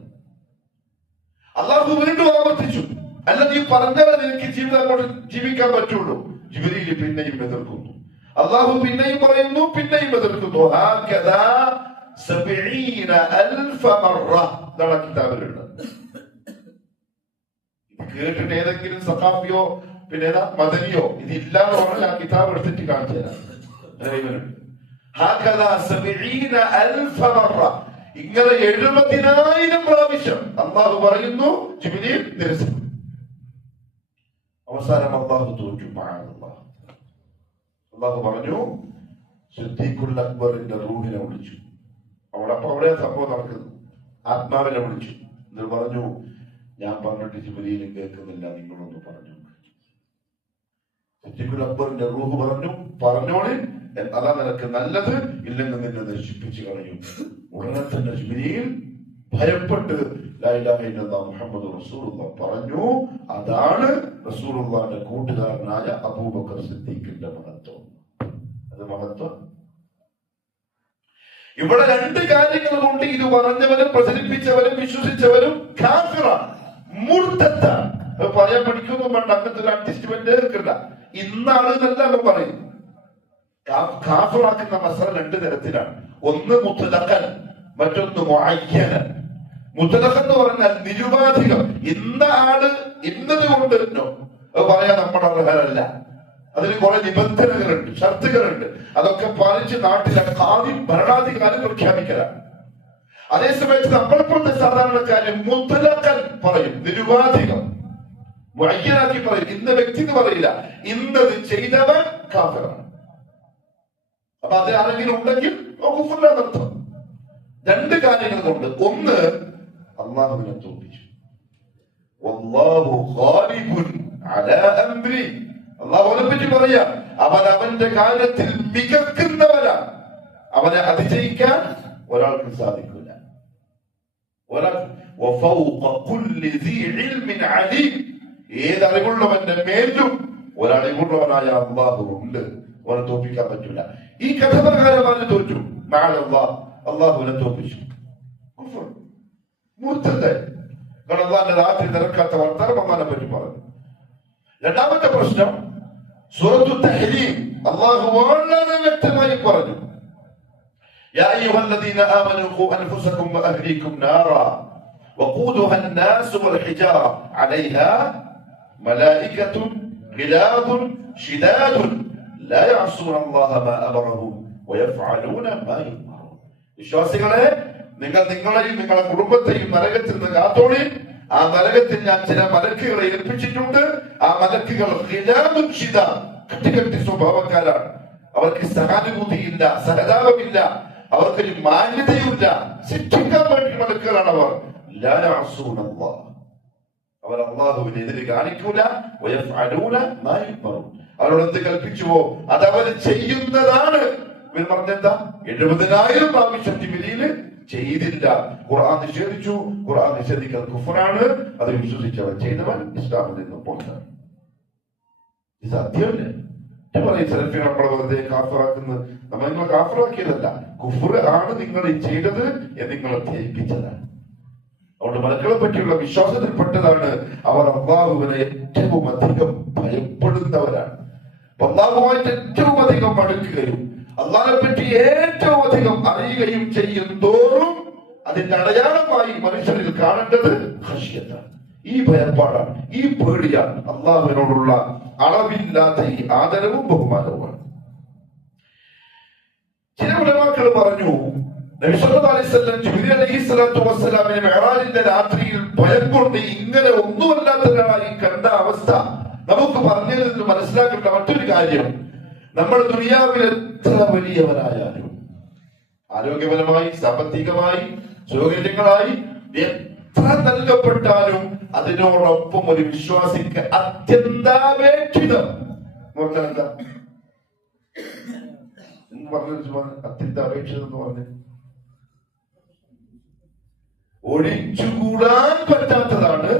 അല്ലാഹു വീണ്ടും ആവർത്തിച്ചു, അല്ല നീ പറഞ്ഞാൽ നിനക്ക് ജീവിതം കൊണ്ട് ജീവിക്കാൻ പറ്റുള്ളൂ. ജിബ്രീൽ പിന്നെയും എതിർക്കുന്നു. അല്ലാഹു പിന്നെയും പറയുന്നു, പിന്നെയും എതിർക്കുന്നു. ഹാകദാ 70,000 മറ. ഇതാണ് കിതാബിലുണ്ട്. കേട്ടിട്ട് ഏതെങ്കിലും സഖാഫിയോ പിന്നെ ഏതാ മദനിയോ ഇത് ഇല്ലാതെ പറഞ്ഞാൽ ആ കിതാബ് എടുത്തിട്ട് കാണിച്ചു തരാം. ഹാകദാ 70,000 മറ. ഇങ്ങനെ 70,000 പ്രാവശ്യം അല്ലാഹു പറയുന്നു, ജിബ്രീൽ നിരസിക്കുന്നു. അവസാനം അല്ലാഹു തോറ്റു. അല്ലാഹു പറഞ്ഞു, സിദ്ദീഖുൽ അക്ബറിന്റെ റൂഹിനെ വിളിച്ചു. അവിടെ സംഭവം നടക്കുന്നു. ആത്മാവിനെ വിളിച്ചു. എന്നിട്ട് പറഞ്ഞു, ഞാൻ പറഞ്ഞിട്ട് ജിബ്രീലും കേൾക്കുന്നില്ല, നിങ്ങളൊന്ന് പറഞ്ഞു. സിദ്ദീഖുൽ അക്ബറിന്റെ റൂഹ് പറഞ്ഞു, പറഞ്ഞോളി, അതാ നിനക്ക് നല്ലത്, ഇല്ലെങ്കിൽ നിന്നെ നശിപ്പിച്ചു കളയും. ഉടനെ തന്നെ ജിബ്രീൽ ഭയപ്പെട്ട് ലാ ഇലാഹ ഇല്ലല്ലാഹ് മുഹമ്മദ് റസൂലുള്ളാഹ് പറഞ്ഞു. അതാണ് റസൂലുള്ളാഹിന്റെ കൂട്ടുകാരനായ അബൂബക്കർ സിദ്ദീഖിന്റെ മഹത്വം. അത് മഹത്വം. ഇവിടെ രണ്ട് കാര്യങ്ങൾ കൊണ്ട് ഇത് പറഞ്ഞവരും പ്രചരിപ്പിച്ചവരും വിശ്വസിച്ചവരും കാഫിറാണ്, മുർത്തദ്ദാണ്. അത് പറയാൻ പഠിക്കൊന്നും വേണ്ട, അങ്ങനത്തെ ഒരു അഡ്ജസ്റ്റ്മെന്റ് എടുക്കണ്ട. ഇന്നാണ് എന്നല്ല പറയും. കാഫിറാക്കുന്ന മസല രണ്ട് തരത്തിലാണ്. ഒന്ന് മുത്ലഖൻ, മറ്റൊന്ന് മുഅയ്യനൻ. മുത്ലഖ് എന്ന് പറഞ്ഞാൽ നിരുപാധികം. ഇന്ന ആള് ഇന്നത് കൊണ്ട് അത് പറയാൻ നമ്മുടെ അർഹരല്ല. അതിന് കുറെ നിബന്ധനകളുണ്ട്, ഷർത്തുകളുണ്ട്. അതൊക്കെ പാലിച്ച് നാട്ടിലെ ഭരണാധികാരി പ്രഖ്യാപിക്കലാണ്. അതേസമയത്ത് നമ്മളിപ്പോഴത്തെ സാധാരണക്കാര് മുത്ലഖൻ പറയും, നിരുപാധികം. മുഅയ്യനാക്കി പറയും, ഇന്ന വ്യക്തി എന്ന് പറയില്ല. ഇന്നത് ചെയ്തവൻ കാഫിറാണ്. അപ്പൊ അത് ആരെങ്കിലും ഉണ്ടെങ്കിൽ കുഫ്റിലാണെന്നർത്ഥം. രണ്ട് കാര്യങ്ങൾ കൊണ്ട്. ഒന്ന്, അല്ലാഹുവിനെ തോൽപ്പിച്ചു. വല്ലാഹു ഖാലിബുൻ അലാ അംരി. അല്ലാഹുവിനെ പറ്റി പറയാ, അവൻ അവന്റെ കാര്യത്തിൽ മികക്കുന്നവനാണ്. അവനെ അതിജയിക്കാൻ ഒരാൾക്ക് സാധിക്കില്ല. ഏതറിവുള്ളവന്റെ മേലും ഒരറിവുള്ളവനായ അല്ലാഹു ഉണ്ട്. അവനെ തോൽപ്പിക്കാൻ പറ്റില്ല. ഈ കഥ പ്രകാരം അവന് തോറ്റു. അല്ലാഹുവിനെ തോൽപ്പിച്ചു. കാരണം അല്ലാഹുവിന്റെ രാത്രി നിരക്കാത്ത വർത്തമാനം അല്ലാഹുവിനെ പറ്റി പറഞ്ഞു. രണ്ടാമത്തെ പ്രശ്നം, സൂറത്തു തഹ്രീം അല്ലാഹു വളരെ വ്യക്തമായി പറഞ്ഞു, യാ അയ്യുഹല്ലദീന ആമനൂ ഖൂ അൻഫുസകും വഅഹ്ലീകും നാറാ വഖൂദുഹാ അന്നാസ് വൽഹിജാറ അലൈഹാ മലായികത്തുൻ ഗിലാദുൻ ശിദാദുൻ ലാ യഅസൂന അല്ലാഹ മാ അമറഹും വയഫ്അലൂന മാ യുമറൂൻ. വിശ്വാസികളെ, നിങ്ങൾ നിങ്ങളെയും നിങ്ങളുടെ കുടുംബത്തെയും നരകത്തിൽ നിന്ന് കാത്തോളി. ആ നരകത്തിൽ ഞാൻ ചില മലക്കുകളെ ഏൽപ്പിച്ചിട്ടുണ്ട്. ആ മലക്കുകൾ കെട്ടി സ്വഭാവക്കാരാണ്. അവർക്ക് സഹാനുഭൂതിയില്ല, സഹതാപമില്ല. അവർക്കൊരു മാന്യതയുമില്ല, ശിക്ഷിക്കാൻ വേണ്ടി മലക്കുകളാണ് അവർ. അവർ അള്ളാഹുവിനെതിരെ കാണിക്കൂല. അവരോട് എന്ത് കൽപ്പിച്ചുവോ അത് അവർ ചെയ്യുന്നതാണ്. ഇവർ പറഞ്ഞെന്താ? 70,000 പ്രാവശ്യം ജിബ്രീൽ ചെയ്തില്ല. ഖുർആൻ നിഷേധിച്ചു. ഖുർആൻ നിഷേധിക്കൽ കുഫറാണ്. അത് വിശ്വസിച്ചവർ ചെയ്തവൻ ഇസ്ലാമിൽ നിന്ന് പുറത്താണ്. ഇത് സത്യമല്ലേ? സെൽഫി നമ്മളെ വെറുതെ കാഫറാക്കുന്നത്. നമ്മൾ നിങ്ങളെ കാഫറാക്കിയതല്ല, കുഫർ ആണ് നിങ്ങൾ ചെയ്തത് എന്ന് നിങ്ങളെ ധരിപ്പിച്ചതാണ്. അതുകൊണ്ട് മലക്കളെ പറ്റിയുള്ള വിശ്വാസത്തിൽപ്പെട്ടതാണ് അവർ അള്ളാഹുവിനെ ഏറ്റവും അധികം ഭയപ്പെടുന്നവരാണ്. അള്ളാഹുമായിട്ട് ഏറ്റവും അധികം അടുക്കുകയും അള്ളാഹിനെ പറ്റി ഏറ്റവും അധികം അറിയുകയും ചെയ്യും തോറും അതിന്റെ അടയാളമായി മനുഷ്യരിൽ കാണേണ്ടത് ഖശ്യത്താണ്. ഈ ഭയപ്പാടാണ്, ഈ പേടിയാണ്, അള്ളാഹുവിനോടുള്ള അളവില്ലാത്ത ഈ ആദരവും ബഹുമാനവുമാണ്. ചില ഉലമാക്കൾ പറഞ്ഞു, നബി സല്ലല്ലാഹു അലൈഹി വസല്ലം ജിബ്രീൽ അലൈഹിസ്സലാത്തു വസ്സലാമിനെ മിഅ്റാജിന്റെ രാത്രിയിൽ ഭയം കൊണ്ട് ഇങ്ങനെ ഒന്നുമല്ലാത്തവരായി കണ്ട അവസ്ഥ നമുക്ക് പറഞ്ഞതിൽ നിന്ന് മനസ്സിലാക്കേണ്ട മറ്റൊരു കാര്യം, നമ്മൾ ദുനിയാവിൽ എത്ര വലിയവരായാലും ആരോഗ്യപരമായി സാമ്പത്തികമായി സൗകര്യങ്ങളായി എത്ര നൽകപ്പെട്ടാലും അതിനോടൊപ്പം ഒരു വിശ്വാസിക്ക് അത്യന്താപേക്ഷിതം എന്താ അത്യന്താപേക്ഷിതം എന്ന് പറഞ്ഞ് ഒഴിച്ചുകൂടാൻ പറ്റാത്തതാണ്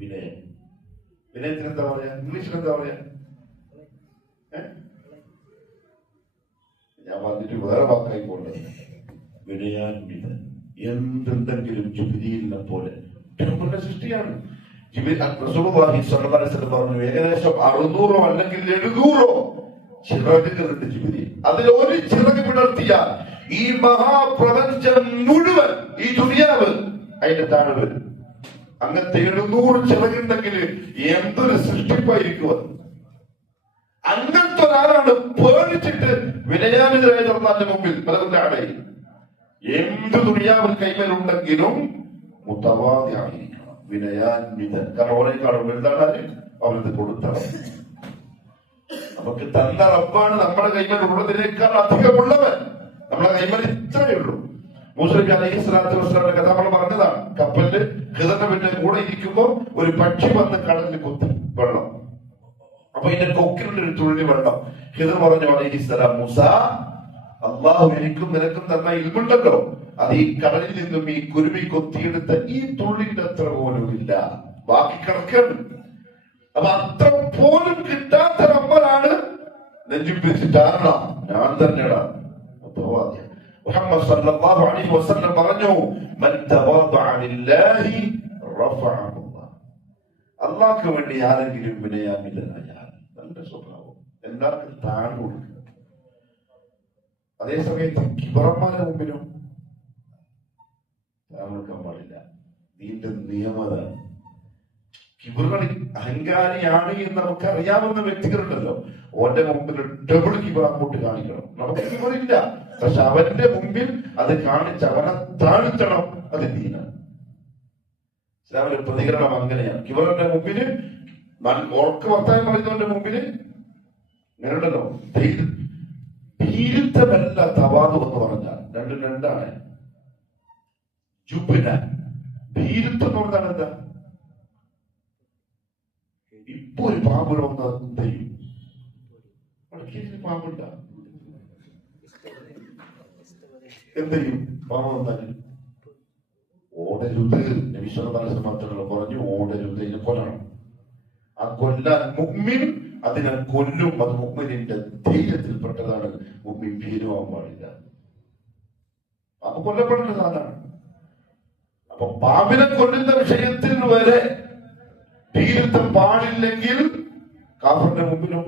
വിനയം. വിനയത്തിന് എന്താ പറയാ? ഇംഗ്ലീഷിൽ എന്താ പറയാ? ഞാൻ പറഞ്ഞിട്ട് വേറെ വാക്കായി പോകേണ്ടത് വിനയാന്വിതൻ. എന്തുണ്ടെങ്കിലും ജിബ്രീലിനെ പോലെ സൃഷ്ടിയാണ്. റസൂലുള്ളാഹി സ്വല്ലല്ലാഹു അലൈഹി വസല്ലം പറഞ്ഞു, ഏകദേശം 600 അല്ലെങ്കിൽ 700 ചിറകുകളുണ്ട് ജിബ്രീൽ. അതിൽ ഒരു ചിറക് വിടർത്തിയാൽ ഈ മഹാപ്രപഞ്ചം മുഴുവൻ, ഈ ദുനിയാവ് അതിന്റെ താഴെ വരും. അങ്ങനത്തെ 700 ചിറകുണ്ടെങ്കിൽ എന്തൊരു സൃഷ്ടിപ്പായിരിക്കും. അങ്ങനത്തെ ഒരാളാണ് പേടിച്ചിട്ട് വിനയാനിതരായി തുറന്നാന്റെ മുമ്പിൽ മലകുന്നാടെ എന്ത് ദുനിയാവിൽ കൈമേലുണ്ടെങ്കിലും മുതവാദിയായിരിക്കണം, വിനയാന്വിതൻ. കാരണം ഓരേക്കാളും വലുതാണ് അവനത് കൊടുത്തത്. നമുക്ക് തന്ന റബ്ബാണ് നമ്മുടെ കൈമേൽ ഉള്ളതിനേക്കാൾ അധികമുള്ളവൻ. നമ്മുടെ കൈമേൽ ഇത്രയേ ഉള്ളൂ. മൂസ നബി അലൈഹിസ്സലാത്തു വസ്സലാമിന്റെ കഥ നമ്മൾ പറഞ്ഞതാണ്. കപ്പലില് ഖിദറിന്റെ കൂടെ ഇരിക്കുമ്പോ ഒരു പക്ഷി വന്ന് കടലിൽ കൊത്തി വെള്ളം. അപ്പൊ ഇതിന്റെ കൊക്കിലുള്ള ഒരു തുള്ളി വെള്ളം. ഖിദർ പറഞ്ഞു അലൈഹിസ്സലാം, മൂസ, അള്ളാഹു എനിക്കും നിനക്കും തന്ന ഇൽമുണ്ടല്ലോ, അത് ഈ കടലിൽ നിന്നും ഈ കുരുവി കൊത്തിയെടുത്ത ഈ തുള്ളിന്റെ അത്ര പോലും ഇല്ല, ബാക്കി കിടക്കണം. അപ്പൊ അത്ര പോലും കിട്ടാത്ത റബ്ബാണ് നെഞ്ചും പിരിച്ചിട്ടാണ് ഞാൻ തന്നെയാണ്. മുഹമ്മദ് സല്ലല്ലാഹു അലൈഹി വസല്ലം പറഞ്ഞു, മൻ തവാദഅ ലില്ലാഹി റഫഅഹു അല്ലാഹ്. അല്ലാഹുവിന് വേണ്ടി ആരെങ്കിലും വിനയാന്വിതനായാൽ നല്ല സ്വഭാവം, എല്ലാവർക്കും താഴ്ന്നു കൊടുക്കുക. അതേസമയത്ത് കിബറന്മാരുടെ മുമ്പിലും താഴ്ന്നെടുക്കാൻ പാടില്ല. ഇതിന്റെ നിയമത കിബറുകളിൽ അഹങ്കാരിയാണ് എന്ന് നമുക്ക് അറിയാവുന്ന വ്യക്തികളുണ്ടല്ലോ, ഓന്റെ മുമ്പിൽ ഡബിൾ കിബർ അങ്ങോട്ട് കാണിക്കണം. നമുക്ക് കിബറില്ല, പക്ഷെ അവന്റെ മുമ്പിൽ അത് കാണിച്ച് അവനെ താഴ്ത്തണം. അത് ദീനാണ്. ഇസ്ലാമിന്റെ പ്രതികരണം അങ്ങനെയാണ്. കിബറിന്റെ മുമ്പില് ഓർക്ക് വർത്താനം പറയുന്നവന്റെ മുമ്പില് ഇങ്ങനെയുണ്ടല്ലോ. ഭീരുത്വമല്ല തവാദു എന്ന് പറഞ്ഞാൽ രണ്ടും രണ്ടാണ്. ജുബ്ന ഭീരുത്വം എന്ന് പറഞ്ഞാൽ എന്താ? ഇപ്പൊ ഒരു പാമ്പിനെ വന്ന് എന്ത് ചെയ്യും? പാമ്പുണ്ട എന്ത് ചെയ്യും? പാമ്പ് വന്നാൽ ഓടരുത്. നബി സല്ലല്ലാഹു അലൈഹി വസല്ലം പറഞ്ഞു, ഓടരുത്, ഇതിനെ കൊല്ലണം. ആ കൊല്ലാൻ മുഅ്മിൻ അതിനെ കൊല്ലും. അത് മുഅ്മിനിന്റെ ധൈര്യത്തിൽപ്പെട്ടതാണ്. മുഅ്മിൻ ഭീരുവാൻ പാടില്ല. പാമ്പ് കൊല്ലപ്പെടേണ്ടതാണ്. അപ്പൊ പാമ്പിനെ കൊല്ലുന്ന വിഷയത്തിൽ വരെ ഭീരുത്വം പാടില്ലെങ്കിൽ കാഫറിന്റെ മുമ്പിലും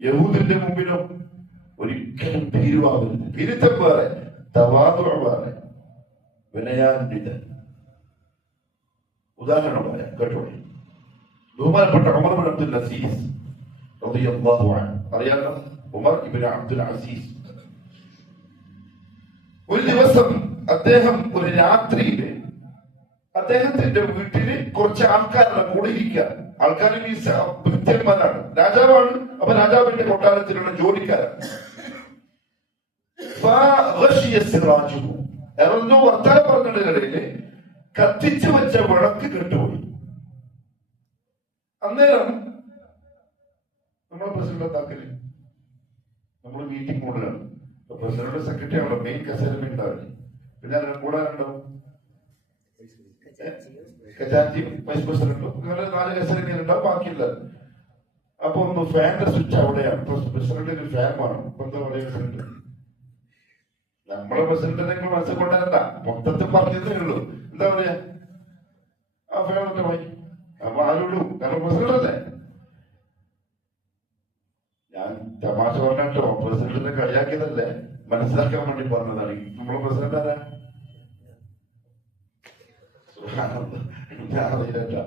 യഹൂദിന്റെ മുമ്പിലും ഒരിക്കലും ഭീരുവാകരുത്. ഭീരുത്വം വേറെ, തവാദു വേറെ, വിനയാന്വിതൻ. ഉദാഹരണം പറയാം, കേട്ടോളി. ബഹുമാനപ്പെട്ട ഉമർ ഇബ്നു അബ്ദുൽ അസീസ് റളിയല്ലാഹു അൻഹു, അറിയാലോ, ഉമർ ഇബ്നു അബ്ദുൽ അസീസ്. ഒരു ദിവസം അദ്ദേഹം ഒരു രാത്രിയില് അദ്ദേഹത്തിന്റെ വീട്ടില് കുറച്ച് ആൾക്കാരുടെ കൂടെ ഇരിക്കുക. ആൾക്കാർ ഭൃത്യന്മാരാണ്, രാജാവാണ്. അപ്പൊ രാജാവിന്റെ കൊട്ടാരത്തിലുള്ള ജോലിക്കാരാണ്. എറന്നു വർത്താനം പറഞ്ഞതിനിടയില് കത്തിച്ചു വെച്ച വിളക്ക് കെട്ടുപോയി. അന്നേരം നമ്മളെ പ്രസിഡന്റ് എന്താക്കല്, നമ്മൾ മീറ്റിംഗ് കൂടുതലാണ്. പ്രസിഡന്റ് സെക്രട്ടറി ആണല്ലോ മെയിൻ കസേര ഉണ്ടാവില്ല. പിന്നെ അതിനെ കൂടാനുണ്ടാവും ഖജാൻജിയും വൈസ് പ്രസിഡന്റും, അങ്ങനെ 4 കസേര ഉണ്ടാവും, ബാക്കിയില്ല. അപ്പൊ ഒന്ന് ഫാന്റെ സ്വിച്ച് അവിടെയാണ്. പ്രസിഡന്റിന് ഒരു ഫാൻ വേണം. ഇപ്പൊ എന്താ പറയുക, പ്രസിഡന്റ് നമ്മളെ പ്രസിഡന്റിനെ നിങ്ങൾ മനസ്സിൽ കൊണ്ടുവരണ്ട, മൊത്തത്തിൽ പറഞ്ഞതേ ഉള്ളൂ. എന്താ പറയാ, ആ ഫാൻ ഒക്കെ പോയി. അപ്പൊ ആരുള്ളൂ, കാരണം പ്രസിഡന്റ് അല്ലേ. ഞാൻ തമാശ പറഞ്ഞോ, പ്രസിഡന്റിനെ കളിയാക്കിയതല്ലേ, മനസ്സിലാക്കാൻ വേണ്ടി പറഞ്ഞതാണ്. നമ്മളെ പ്രസിഡന്റ് ആരാ? ഞാൻ അറിയില്ല,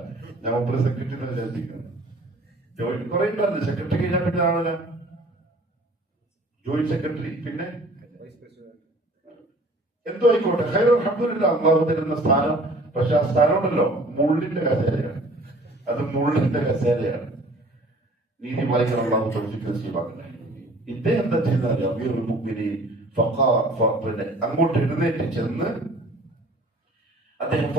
ഞാൻ ഒപ്പര സെക്രട്ടറി വിചാരിച്ചിരിക്കുന്നു. ജോയിന്റ് കുറെ ഉണ്ടായിരുന്നു. സെക്രട്ടറി കഴിഞ്ഞാൽ പിന്നെ ആളല്ല ജോയിന്റ് സെക്രട്ടറി, പിന്നെ എന്തോ ആയിക്കോട്ടെ. അൽഹംദുലില്ലാഹ്, അള്ളാഹു തരുന്ന സ്ഥാനം. പക്ഷെ ആ സ്ഥാനം ഉണ്ടല്ലോ, മുള്ളിന്റെ കസേരയാണ്. അത് മുള്ളിന്റെ കസേരയാണ്. നീതി പാലിക്കാൻ അള്ളാഹു തൗഫീഖ് നസീബാക്കട്ടെ. ഇദ്ദേഹം എന്താ ചെയ്യുന്നത്, അമീറുൽ മുഅ്മിനീൻ പിന്നെ അങ്ങോട്ട് എഴുന്നേറ്റ് ചെന്ന് അദ്ദേഹം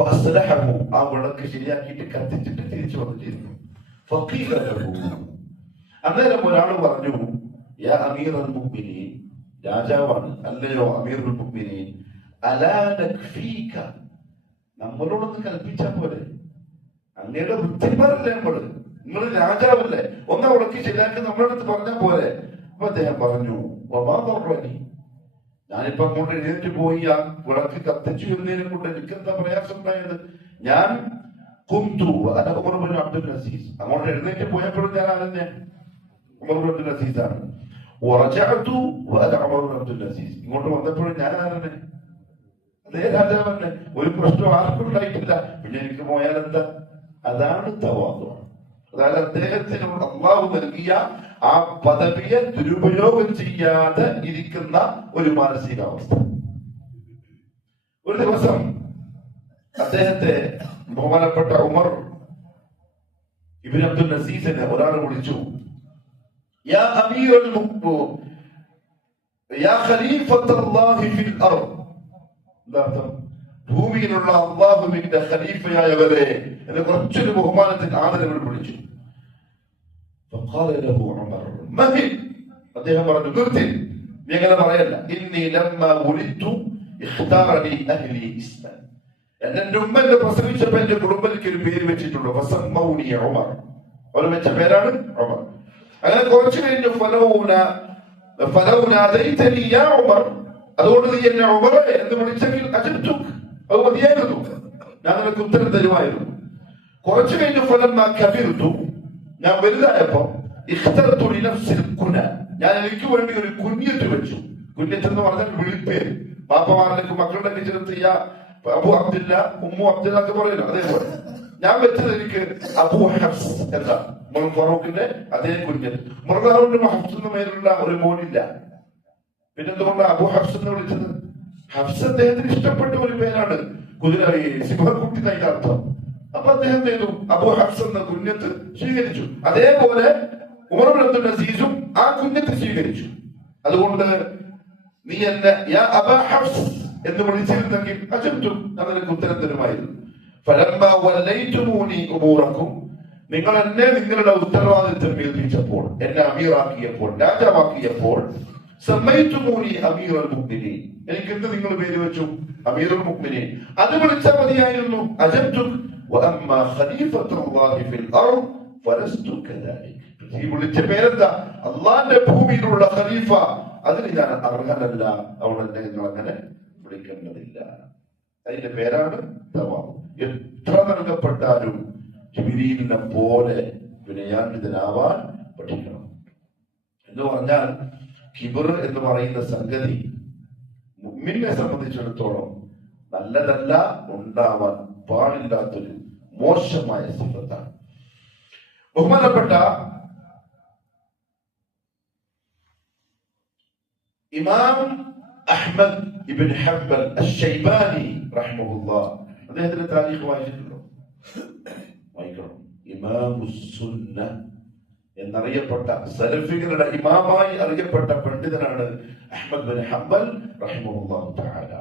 ആ വിളക്ക് ശരിയാക്കിയിട്ട് കത്തിച്ചിട്ട് തിരിച്ചു വന്നിട്ടിരുന്നു. അന്നേരം ഒരാൾ പറഞ്ഞു, യാ അമീറുൽ മുഅ്മിനീൻ, രാജാവാണ്, അല്ലയോ അമീറുൽ മുഅ്മിനീൻ, അലാ നക്ഫീക, നമ്മളോടൊന്ന് കൽപ്പിച്ചാ പോലെ, അങ്ങയുടെ വൃത്തിമാരല്ലേ നമ്മള്, നിങ്ങൾ രാജാവല്ലേ, ഒന്നാ വിളക്ക് ശരിയാക്കി നമ്മളടുത്ത് പറഞ്ഞാ പോലെ. അപ്പൊ അദ്ദേഹം പറഞ്ഞു, ഞാനിപ്പോ അങ്ങോട്ട് എഴുന്നേറ്റ് പോയി ആ വിളക്ക് കത്തിച്ചു എന്നതിനെ കൊണ്ട് എനിക്കെന്താ പ്രയാസം ഉണ്ടായത്? ഞാൻ അബ്ദുൽ നസീസ്, അങ്ങോട്ട് എഴുന്നേറ്റ് പോയപ്പോഴും ഞാൻ ആരെന്നെ ഉമർ ബിൻ അബ്ദുൽ നസീസ് ആണ്. അബ്ദുൽ നസീസ്, ഇങ്ങോട്ട് വന്നപ്പോഴും ഞാൻ ആരെന്നെ, അതേ രാജാവന്നെ. ഒരു പ്രശ്നം ആർക്കും ഉണ്ടായിട്ടില്ല. പിന്നെ എനിക്ക് പോയാൽ എന്താ? അതാണ് തവാദു. അതായത് അദ്ദേഹത്തിനോട് അള്ളാഹു നൽകിയ ആ പദവിയെ ദുരുപയോഗം ചെയ്യാതെ ഇരിക്കുന്ന ഒരു മാനസികാവസ്ഥ. ഒരു ദിവസം അദ്ദേഹത്തെ ബഹുമാനപ്പെട്ട ഉമർ ഇബ്നു അബ്ദുൽ നസീസിനെ ഒരാൾ വിളിച്ചു, യാ അമീറുൽ മുഅ്മിനീൻ, യാ ഖലീഫത്തുല്ലാഹി ഫിൽ അർദ്, എന്താർത്ഥം? ഭൂമിയിലുള്ള അല്ലാഹുവിന്റെ ഖലീഫയായവരെ എന്ന് കുറച്ചൊരു ബഹുമാനത്തിന് ആദരവ് വിളിച്ചു. അദ്ദേഹം പറഞ്ഞു, നിർത്തി, നീ എങ്ങനെ പറയല്ല. എന്റെ ഉമ്മന്റെ പ്രസവിച്ചപ്പോ എന്റെ കുടുംബത്തിലേക്ക് ഒരു പേര് വെച്ചിട്ടുണ്ട്, ഉമർ. അവർ വെച്ച പേരാണ് ഉമർ. അങ്ങനെ കുറച്ചു കഴിഞ്ഞു, ഉമർ, അതുകൊണ്ട് നീ എന്നെ ഉമറെ എന്ന് വിളിച്ചെങ്കിൽ അജബ്തു, അത് മതിയായിരുന്നു, ഞാൻ നിനക്ക് ഉത്തരം തരുമായിരുന്നു. കുറച്ചു കഴിഞ്ഞു, ഞാൻ വലുതായപ്പോ ഞാൻ എനിക്ക് വേണ്ടി ഒരു കുഞ്ഞിട്ട് വെച്ചു. കുഞ്ഞിട്ട് എന്ന് പറഞ്ഞാൽ വിളിപ്പേര്. പാപ്പമാർക്ക് മക്കളുടെ ചേർത്ത് അബു അബ്ദുല്ല, ഉമ്മു അബ്ദുല്ല ഒക്കെ പറയല്ലോ, അതേപോലെ ഞാൻ വെച്ചത് എനിക്ക് അബു ഹഫ്സ് എന്താ ഫറൂഖിന്റെ അതേ കുഞ്ഞിട്ട്. മുർദാറുണ്ട് ഹഫ്സ് എന്ന പേരുള്ള ഒരു മോനില്ല. പിന്നെന്തുകൊണ്ട് അബു ഹഫ്സ് എന്ന് വിളിച്ചത്? ഹഫ്സ് അദ്ദേഹത്തിന് ഇഷ്ടപ്പെട്ട ഒരു പേരാണ്, കുതിര സിംഹക്കുട്ടി എന്നതിന്റെ അർത്ഥം. അപ്പൊ അദ്ദേഹം ചെയ്തു, അബു ഹഫ്സ് എന്ന കുഞ്ഞത്ത് സ്വീകരിച്ചു. അതേപോലെ ഉമർ ഇബ്നു അബ്ദുൽ നസീസും ആ കുഞ്ഞത്ത് സ്വീകരിച്ചു. അതുകൊണ്ട് നീ എന്നെ യാ അബാ ഹഫ്സ് എന്ന് വിളിച്ചിരുന്നെങ്കിൽ അജബ്തു, ഞാൻ നിനക്ക് ഉത്തരം തരുമായിരുന്നു. ഫലമ്മാ വല്ലൈതുമൂനി ഉമൂറക്കും, നിങ്ങൾ എന്നെ നിങ്ങളുടെ ഉത്തരവാദിത്വം ഏൽപ്പിച്ചപ്പോൾ, എന്നെ അമീറാക്കിയപ്പോൾ, രാജാവാക്കിയപ്പോൾ, സമ്മൈതുമൂനി അമീറുൽ മുഅ്മിനീൻ, എനിക്ക് എന്ത് നിങ്ങൾ പേര് വെച്ചു? അമീറുൽ മുഅ്മിനീൻ. അത് വിളിച്ചാൽ മതിയായിരുന്നു. അജബ്തു വഅമ്മാ ഖലീഫത്തുല്ലാഹി ഫിൽ അർദ് ഫലസ്തു കദാലിക, ഈ വിളിച്ച പേരെന്താ? അള്ളാന്റെ ഭൂമിയിലുള്ള ഖലീഫ, അതിന് ഞാൻ അർഹനല്ല, അവിടെ നിങ്ങൾ അങ്ങനെ വിളിക്കേണ്ടതില്ല. അതിന്റെ പേരാണ് തവാദു. എത്ര നൽകപ്പെട്ടാലും ജിബ്രീലിനെ പോലെ വിനയാന്വിതനാവാൻ പഠിക്കണം. എന്ന് പറഞ്ഞാൽ കിബർ എന്ന് പറയുന്ന സംഗതി മുഅ്മിനെ സംബന്ധിച്ചിടത്തോളം നല്ലതല്ല, ഉണ്ടാവാൻ പാടില്ലാത്തൊരു മോശമായ സിഫത്താണ്. ബഹുമാനപ്പെട്ട ഇമാം അഹ്മദ് ഇബ്നു ഹംബൽ അശ്ശൈബാനി റഹ്മഹുല്ലാഹ്, അദ്ദേഹത്തിന്റെ താരീഖ് വായിച്ചിട്ടുണ്ടോ? വായിക്കണം. ഇമാമുസ് സുന്ന എന്നറിയപ്പെട്ട സലഫികളുടെ ഇമാമായി അറിയപ്പെട്ട പണ്ഡിതനാണ് അഹ്മദ് ബിൻ ഹംബൽ റഹിമഹുല്ലാഹു തആല.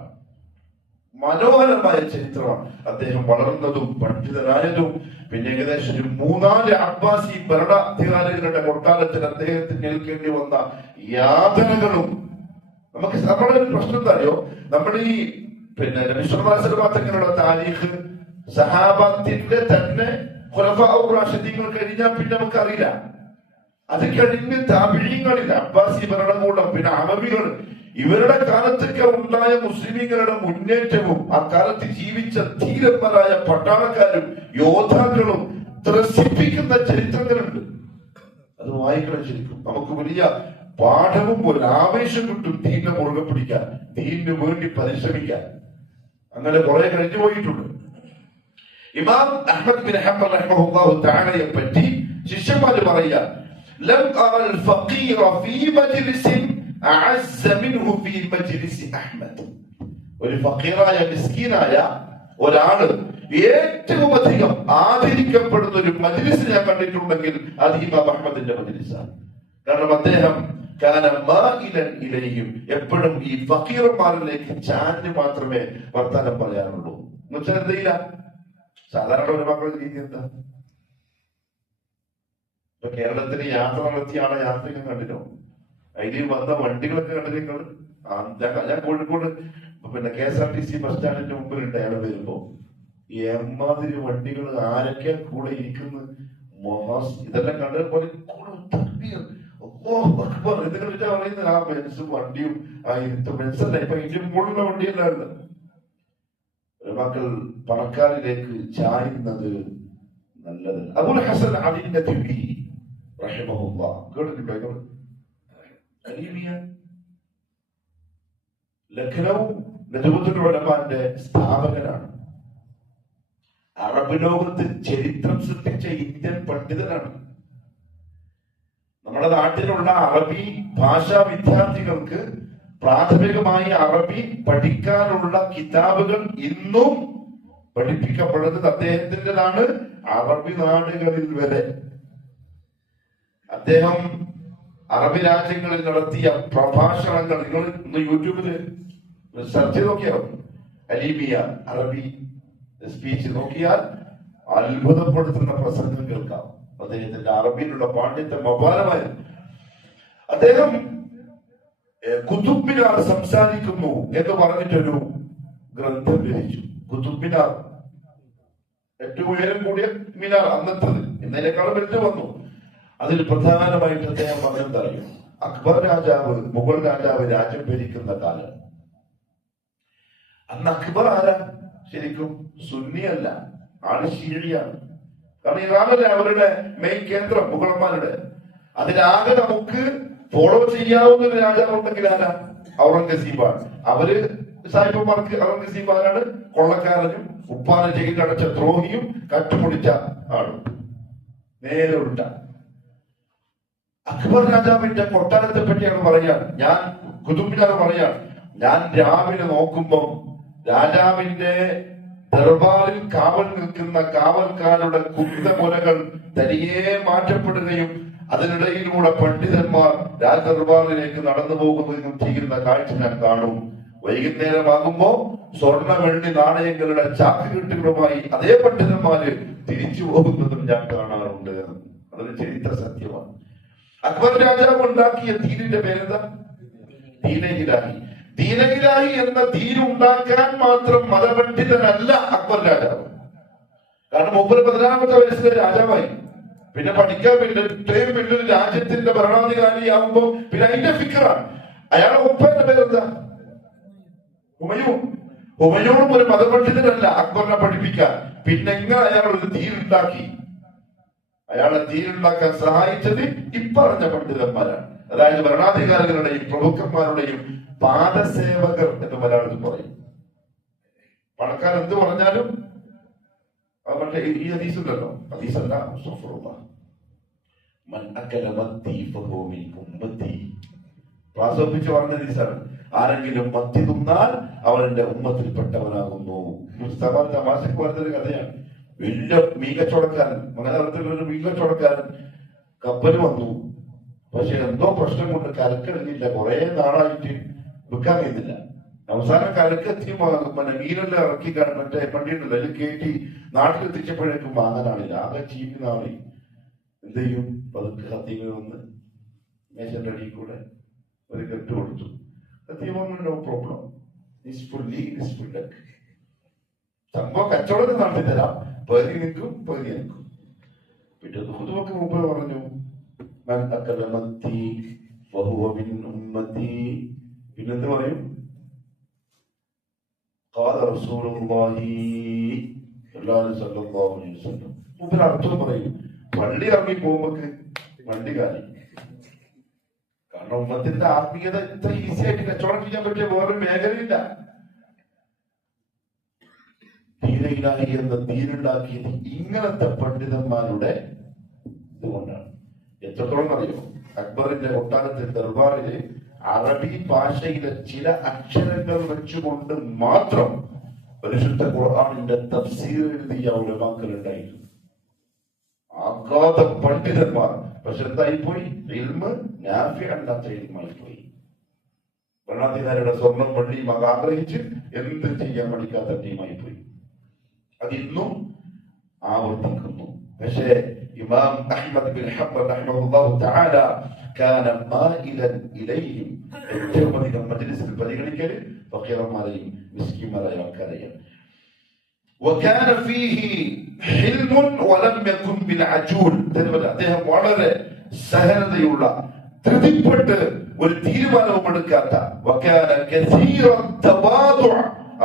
മനോഹരമായ ചരിത്രമാണ്. അദ്ദേഹം വളർന്നതും പണ്ഡിതനായതും പിന്നെ ഏകദേശം ഒരു 3-4 അബ്ബാസി ഭരണാധികാരികളുടെ കൊട്ടാരത്തിൽ അദ്ദേഹത്തിന് ഏൽക്കേണ്ടി വന്ന യാതനകളും. നമ്മുടെ ഒരു പ്രശ്നം എന്താ അറിയോ, നമ്മൾ ഈ പിന്നെ നബി സല്ലല്ലാഹു അലൈഹി വസല്ലം തങ്ങളുടെ താരീഖ് സഹാബത്തിന്റെ തന്നെ ഖുലഫാഉർ റാഷിദീങ്ങൾ കഴിഞ്ഞാൽ പിന്നെ നമുക്ക് അറിയില്ല. അത് കഴിഞ്ഞ് താബിഈങ്ങളിൽ അബ്ബാസി ഭരണകൂടം പിന്നെ അമവികൾ ഇവരുടെ കാലത്തൊക്കെ ഉണ്ടായ മുസ്ലിമീങ്ങളുടെ മുന്നേറ്റവും ആ കാലത്ത് ജീവിച്ച ധീരന്മാരായ പട്ടാളക്കാരും യോദ്ധാക്കളും ത്രസിപ്പിക്കുന്ന ചരിത്രങ്ങളുണ്ട്. അത് വായിക്കണം. ശരിക്കും നമുക്ക് വലിയ പാഠവും ഒരു ആവേശം കിട്ടും ദീനിനെ മുറുകെ പിടിക്കാൻ, ദീനിന് വേണ്ടി പരിശ്രമിക്കാൻ. അങ്ങനെ കുറെ കഴിഞ്ഞു പോയിട്ടുണ്ട്. ഇമാം അഹ്മദ് ബിൻ ഹംബൽ റഹിമഹുല്ലാഹു തആലയെ പറ്റി ശിഷ്യന്മാര് പറയുക, ലം അറൽ ഫഖീറ ഫീ മജ്ലിസിൻ അഅസ്സ മിൻഹു ഫീ മജ്ലിസി അഹ്മദ്. ഒരു ഫഖീറായ മിസ്കീനായ ഒരാള് ഏറ്റവും അധികം ആദരിക്കപ്പെടുന്ന ഒരു മജ്ലിസ് ഞാൻ കണ്ടിട്ടുണ്ടെങ്കിൽ അത് ഇമാം അഹ്മദിന്റെ മജ്ലിസാണ്. കാരണം അദ്ദേഹം എപ്പോഴും ഈ ഫക്കീർമാരിലേക്ക് ചാഞ്ഞ് മാത്രമേ വർത്താനം പറയാറുള്ളൂ. എന്നുവെച്ചാൽ എന്തില്ല, സാധാരണ ഒരു മക്കളുടെ രീതി എന്താ? ഇപ്പൊ കേരളത്തിന് യാത്ര നടത്തിയാണ് യാത്രികൻ കണ്ടിട്ടോ, അതിൽ വന്ന വണ്ടികളൊക്കെ കണ്ടിരിങ്ങൾ. ഞാൻ കോഴിക്കോട് പിന്നെ KSRTC ബസ് സ്റ്റാൻഡിന്റെ മുമ്പിലുണ്ട്. അയാൾ വരുമ്പോ എമ്മാതിരി വണ്ടികൾ, ആരൊക്കെ കൂടെ ഇരിക്കുന്നു, ഇതെല്ലാം കണ്ടതുപോലെ പറയുന്നത് ആ ബെൻസും വണ്ടിയും ആ ഇരുത്തും ബെൻസല്ല, ഇപ്പൊ ഇന്ത്യൻ മുകളിലുള്ള വണ്ടിയല്ലാണ്ട് മക്കൾ പണക്കാരിലേക്ക് ചായുന്നത് നല്ലത്. അബുൽ ഹസൻ അലി നദ്വി റഹിമഹുല്ലാഹ് കേട്ടിട്ടുണ്ടോ? ലഖ്നൗ നദവത്തുൽ ഉലമാന്റെ സ്ഥാപകനാണ്. അറബ് ലോകത്ത് ചരിത്രം സൃഷ്ടിച്ച ഇന്ത്യൻ പണ്ഡിതനാണ്. നമ്മുടെ നാട്ടിലുള്ള അറബി ഭാഷാ വിദ്യാർത്ഥികൾക്ക് പ്രാഥമികമായി അറബി പഠിക്കാനുള്ള കിതാബുകൾ ഇന്നും പഠിപ്പിക്കപ്പെടുന്നത് അദ്ദേഹത്തിൻ്റെതാണ്. അറബി നാടുകളിൽ വരെ അദ്ദേഹം അറബി രാജ്യങ്ങളിൽ നടത്തിയ പ്രഭാഷണങ്ങൾ നിങ്ങൾ ഇന്ന് യൂട്യൂബിൽ സെർച്ച് ചെയ്ത് നോക്കിയാൽ അലീമിയ അറബി സ്പീച്ച് നോക്കിയാൽ അത്ഭുതപ്പെടുത്തുന്ന പ്രസംഗം കേൾക്കാം. അദ്ദേഹത്തിന്റെ അറബിയിലുള്ള പാണ്ഡിത്യം അപാരമായിരുന്നു. അദ്ദേഹം കുതുബ് മിനാർ സംസാരിക്കുന്നു എന്ന് പറഞ്ഞിട്ടൊരു ഗ്രന്ഥം രചിച്ചു. കുതുബ് മിനാർ ഏറ്റവും ഉയരം കൂടിയ മിനാർ അന്നത്തത്, എന്നതിനേക്കാളും വലുത് വന്നു. അതിൽ പ്രധാനമായിട്ട് അദ്ദേഹം പറഞ്ഞെന്താ അറിയും, അക്ബർ രാജാവ് മുഗൾ രാജാവ് രാജ്യം ഭരിക്കുന്ന കാലം. അന്ന് അക്ബർ ആരാ? ശരിക്കും സുന്നിയല്ല, ആള് ഷീഴിയാണ്. കാരണം ഇറാനല്ലേ അവരുടെ മെയിൻ കേന്ദ്രം, മുഗളന്മാരുടെ. അതിലാകെ നമുക്ക് ഫോളോ ചെയ്യാവുന്ന ഒരു രാജാവ് ഉണ്ടെങ്കിൽ ആരാ? ഔറംഗസീബാണ്. അവര് സാഹിബന്മാർക്ക് ഔറംഗസീബ് ആരാണ്? കൊള്ളക്കാരനും ഉപ്പാനെ ജയിലടച്ച ദ്രോഹിയും കട്ടുപിടിച്ച ആളും. നേരെ ഉൾട്ട. അക്ബർ രാജാവിന്റെ കൊട്ടാരത്തെ പറ്റിയാണ് പറയാൻ. ഞാൻ കുതുബ് മിനാർ പറയാൻ, ഞാൻ രാവിലെ നോക്കുമ്പം രാജാവിന്റെ ദർബാറിൽ കാവൽ നിൽക്കുന്ന കാവൽക്കാരുടെ കുന്തമുനകൾ തനിയെ മാറ്റപ്പെടുകയും അതിനിടയിലൂടെ പണ്ഡിതന്മാർ രാജദർബാറിലേക്ക് നടന്നു പോകുന്നതും ചെയ്യുന്ന കാഴ്ച ഞാൻ കാണും. വൈകുന്നേരമാകുമ്പോ സ്വർണ്ണ വെള്ളി നാണയങ്ങളുടെ ചാക്കുകെട്ടുകളുമായി അതേ പണ്ഡിതന്മാര് തിരിച്ചു പോകുന്നതും ഞാൻ കാണാറുണ്ട്. അതൊരു ചരിത്ര സത്യമാണ്. അക്ബർ രാജാവ് ഉണ്ടാക്കിയ ദീനിന്റെ പേരെന്താ? ദീനഇലാഹി. ദീനഇലാഹി എന്ന ദീൻ ഉണ്ടാക്കാൻ മാത്രം മതപണ്ഡിതനല്ല അക്ബർ രാജാവ്. കാരണം 14-ാമത്തെ വയസ്സിലെ രാജാവായി. പിന്നെ പഠിക്കാൻ പറ്റില്ല. ഇത്രയും വലിയൊരു രാജ്യത്തിന്റെ ഭരണാധികാരിയാവുമ്പോ പിന്നെ അതിന്റെ ഫിക്കറാണ്. അയാളുടെ ഉപ്പന്റെ പേരെന്താ? ഹുമയൂൺ. ഹുമയൂണും ഒരു മതപണ്ഡിതനല്ല അക്ബറിനെ പഠിപ്പിക്കാൻ. പിന്നെ എങ്ങനെ അയാൾ ഒരു ദീൻ ഉണ്ടാക്കി? അയാളെ ദീൻ ഉണ്ടാക്കാൻ സഹായിച്ചത് ഇപ്പറഞ്ഞ പണ്ഡിതന്മാരാണ്. അതായത് ഭരണാധികാരികളുടെയും പ്രഭുക്കന്മാരുടെയും പാദസേവകർ എന്ന് മലയാളത്തിൽ പറയും. പണക്കാർ എന്ത് പറഞ്ഞാലും പക്ഷേ ഈ ഹദീസുണ്ടല്ലോ, ഹദീസല്ല, പ്രാസോപ്പിച്ച് പറഞ്ഞ ഹദീസാണ്. ആരെങ്കിലും മത്തി തിന്നാൽ അവൻ എന്റെ ഉമ്മത്തിൽപ്പെട്ടവനാകുന്നു. തമാശക്ക് പറഞ്ഞൊരു കഥയാണ്. വലിയ മീൻ കച്ചവടക്കാരൻ, മലയാളത്തിലൊരു മീൻ കച്ചവടക്കാരൻ കപ്പൽ വന്നു. പക്ഷെ എന്തോ പ്രശ്നം കൊണ്ട് കരക്കെടുങ്ങില്ല. കുറെ നാളായിട്ട് വിൽക്കാൻ കഴിയുന്നില്ല. അവസാനം കരക്കെത്തി മീനെല്ലാം ഇറക്കി മറ്റേ വണ്ടിയുണ്ടല്ലോ അതിൽ കയറ്റി നാട്ടിലെത്തിച്ചപ്പോഴേക്കും വാങ്ങാനാണില്ല. ആകെ ചീഞ്ഞ നാളി എന്ത് ചെയ്യും? പതുക്കെ ഹത്തീമ വന്ന് മേശന്റെ അടിയിൽ കൂടെ ഒരു കെട്ട് കൊടുത്തു. ഹത്തീമ നോ പ്രോബ്ലം, സംഭവം കച്ചവടം നടത്തി തരാം, പകുതി നിൽക്കും പകുതി നിൽക്കും. പിന്നെ ദുഃഖമൊക്കെ മുമ്പ് പറഞ്ഞു പിന്നെന്ത് പറയും? അർത്ഥം പറയും. പള്ളി ഇറങ്ങി പോകുമ്പോക്ക് വണ്ടി കാലി. കാരണം ഉമ്മത്തിന്റെ ആത്മീയത ഇത്ര ഈസി ആയിട്ട് കച്ചവടം ചെയ്യാൻ പറ്റിയ വേറൊരു മേഖലയില്ല. ദീനയിലാഹി എന്ന ദീനുണ്ടാക്കിയത് ഇങ്ങനത്തെ പണ്ഡിതന്മാരുടെ ഇതുകൊണ്ടാണ്. എത്രത്തോളം അറിയോ? അക്ബറിന്റെ കൊട്ടാരത്തിൽ ദർബാറില് അറബി ഭാഷയിലെ ചില അക്ഷരങ്ങൾ വെച്ചുകൊണ്ട് മാത്രം പരിശുദ്ധ ഖുർആനിന്റെ തഫ്സീർ എഴുതിയ ഉലമാക്കൾ ഉണ്ടായിരുന്നു. അഗാധ പണ്ഡിതന്മാർ. പക്ഷെ എന്തായിപ്പോയി? ഇൽമ് നാഫിഅല്ലാത്ത ഇൽമായി പോയി. ഭരണാധികാരിയുടെ സ്വർണം വെള്ളിയും ആഗ്രഹിച്ച് എന്ത് ചെയ്യാൻ പഠിക്കാത്ത ടീമായി പോയി. അതിന്നും ആവർത്തിക്കുന്നു. പക്ഷേ ഇമാം അഹ്മദ് ബിൻ ഹംബൽ റഹിമഹുല്ലാഹു തആല കാന മായിലൻ ഇലൈഹിം, ഏറ്റവും അധികം മജ്ലിസിൽ പരിഗണിക്കൽ ഫഖീറന്മാരെയും മിസ്കിന്മാരായ ആൾക്കാരെയും. وكان فيه حلم ولم يكن بالعجول. അദ്ദേഹം വളരെ സഹനതയുള്ള, ധൃതിപ്പെട്ട് ഒരു തീരുമാനവും എടുക്കാത്ത, وكان كثير التواضع,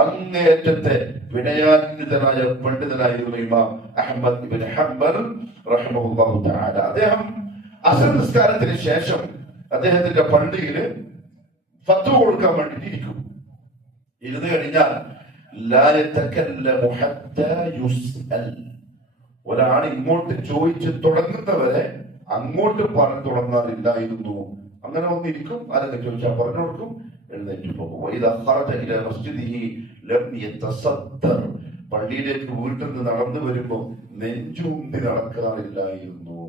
അങ്ങേയറ്റത്തെ വിനയാന്വിതനായ പണ്ഡിതനായിരുന്നു ഇമാം അഹ്മദ് ഇബ്നു ഹംബൽ റഹിമഹുല്ലാഹു തആല. അദ്ദേഹം അസ്ർ നിസ്കാരത്തിന് ശേഷം അദ്ദേഹത്തിന്റെ പള്ളിയിൽ ഫത്വ കൊടുക്കാൻ വേണ്ടി ഇരിക്കും. ഇരുന്ന് കഴിഞ്ഞാൽ ലാ യതകല്ലമു ഹത്താ യുസ്അൽ, ഒരാൾ ഇങ്ങോട്ട് ചോദിച്ച് തുടങ്ങുന്നവരെ അങ്ങോട്ട് പറഞ്ഞു തുടങ്ങാറില്ലായിരുന്നു. അങ്ങനെ വന്നിരിക്കും, ആരെങ്കിലും ചോദിച്ചാൽ പറഞ്ഞു കൊടുക്കും, എഴുന്നേറ്റ് പോകും. പള്ളിയിലേക്ക് വീട്ടിൽ നിന്ന് നടന്നു വരുമ്പോ നെഞ്ചുണ്ടി നടക്കാറില്ലായിരുന്നു.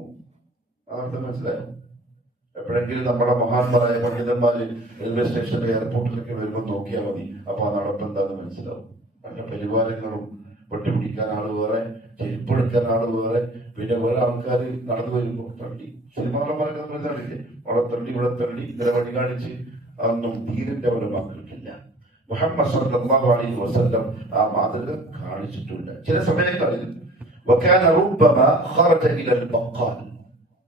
അർത്ഥം മനസ്സിലായോ? എപ്പോഴെങ്കിലും നമ്മുടെ മഹാന്മാരായ പണ്ഡിതന്മാര് റെയിൽവേ സ്റ്റേഷനിൽ എയർപോർട്ടിലൊക്കെ വരുമ്പോൾ നോക്കിയാൽ മതി. അപ്പൊ ആ നടപ്പ് എന്താന്ന് മനസ്സിലാവും. നല്ല പരിവാരങ്ങളും വെട്ടിപ്പിടിക്കാൻ ആള് വേറെ, ചെരുപ്പെടുക്കാൻ ആള് വേറെ, പിന്നെ വേറെ ആൾക്കാർ നടന്നു വരുമ്പോ തള്ളി. സിനിമാളന്മാരൊക്കെ തള്ളില്ലേ, അവിടെ തള്ളി ഇവിടെ തള്ളി, ഇന്നലെ വഴി കാണിച്ച്. അതൊന്നും ദീനിന്റെ പരമാക്കിയിട്ടില്ല. മുഹമ്മദ് സല്ലല്ലാഹു അലൈഹി വസല്ലം ആ മാതൃക കാണിച്ചിട്ടില്ല. ചില സമയങ്ങളിൽ വകാന റബ്ബമ ഖറജ ഇലൽ ബഖാൽ.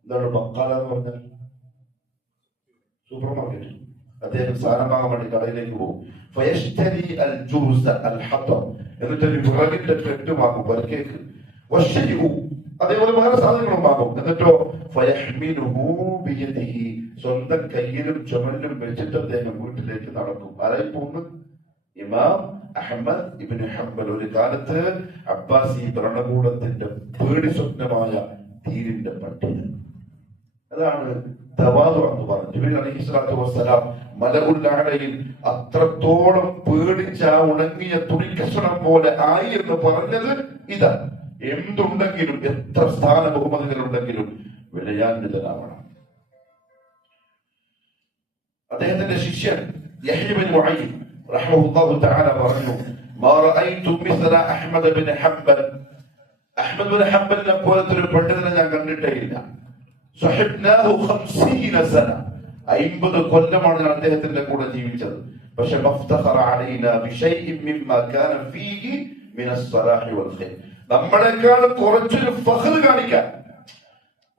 എന്താണ് ബഖാൽ എന്ന് പറഞ്ഞാൽ? Super market. അദ്ദേഹം സാധനം വാങ്ങാൻ വേണ്ടി കടയിലേക്ക് പോകും. ഫയശ്തരി അൽ ജുർസ അൽ ഹതം, എന്നിട്ട് ഒരു വിറകിന്റെ കെട്ട് വാങ്ങും, വരക്കേക്ക്. വശരിഉ, അതേപോലെ വേറെ സാധനങ്ങളും വാങ്ങും. എന്നിട്ടോ ഫയഹ്മിലുഹു ബിയദിഹി, സ്വന്തം കയ്യിലും ചുമലിലും വെച്ചിട്ട് അദ്ദേഹം വീട്ടിലേക്ക് നടക്കും. ആരായി പോകുന്നു? ഇമാം അഹ്മദ് ഇബ്നു ഹംബൽ. ഒരു കാലത്ത് അബ്ബാസി ഭരണകൂടത്തിന്റെ പേടി സ്വപ്നമായ ദീനിന്റെ പണ്ഡിതൻ. അതാണ് തവാദു എന്ന് പറഞ്ഞത്. ജിബ്രീൽ അലൈഹിസ്സലാത്തു വസ്സലാം മലഉൽ അഅലയിൽ അത്രത്തോളം പേടിച്ച ഉണങ്ങിയ തുണിക്കഷണം പോലെ ആയി എന്ന് പറഞ്ഞത് ഇതാ. എന്തുണ്ടെങ്കിലും, എത്ര സ്ഥാന ബഹുമതികൾ ഉണ്ടെങ്കിലും വിനയാന്വിതനാവണം. അദ്ദേഹത്തിന്റെ ശിഷ്യൻ യഹ്യ ബിൻ മുഅയ്യിൻ റഹിമഹുല്ലാഹു തആല പറഞ്ഞു, മാ റഅയ്തു മിസ്ല Ahmad bin Hanbal, Ahmad bin ഹംബലിനെ പോലത്തെ ഒരു പണ്ഡിതനെ ഞാൻ കണ്ടിട്ടേ ഇല്ല. സഹബ്നാഹു 50 സന, 50 കൊല്ലമാണ് ഞാൻ അദ്ദേഹത്തിന്റെ കൂടെ ജീവിച്ചത്. പക്ഷെ മഫ്തഖറ അലൈനാ ബിശൈഇൻ മിമ്മാ കാന ഫീഹി മിനസ് സലാഹി വൽ ഖൈർ, നമ്മളെക്കാൾ കുറച്ചൊരു ഫഖ്ർ കാണിക്കാൻ,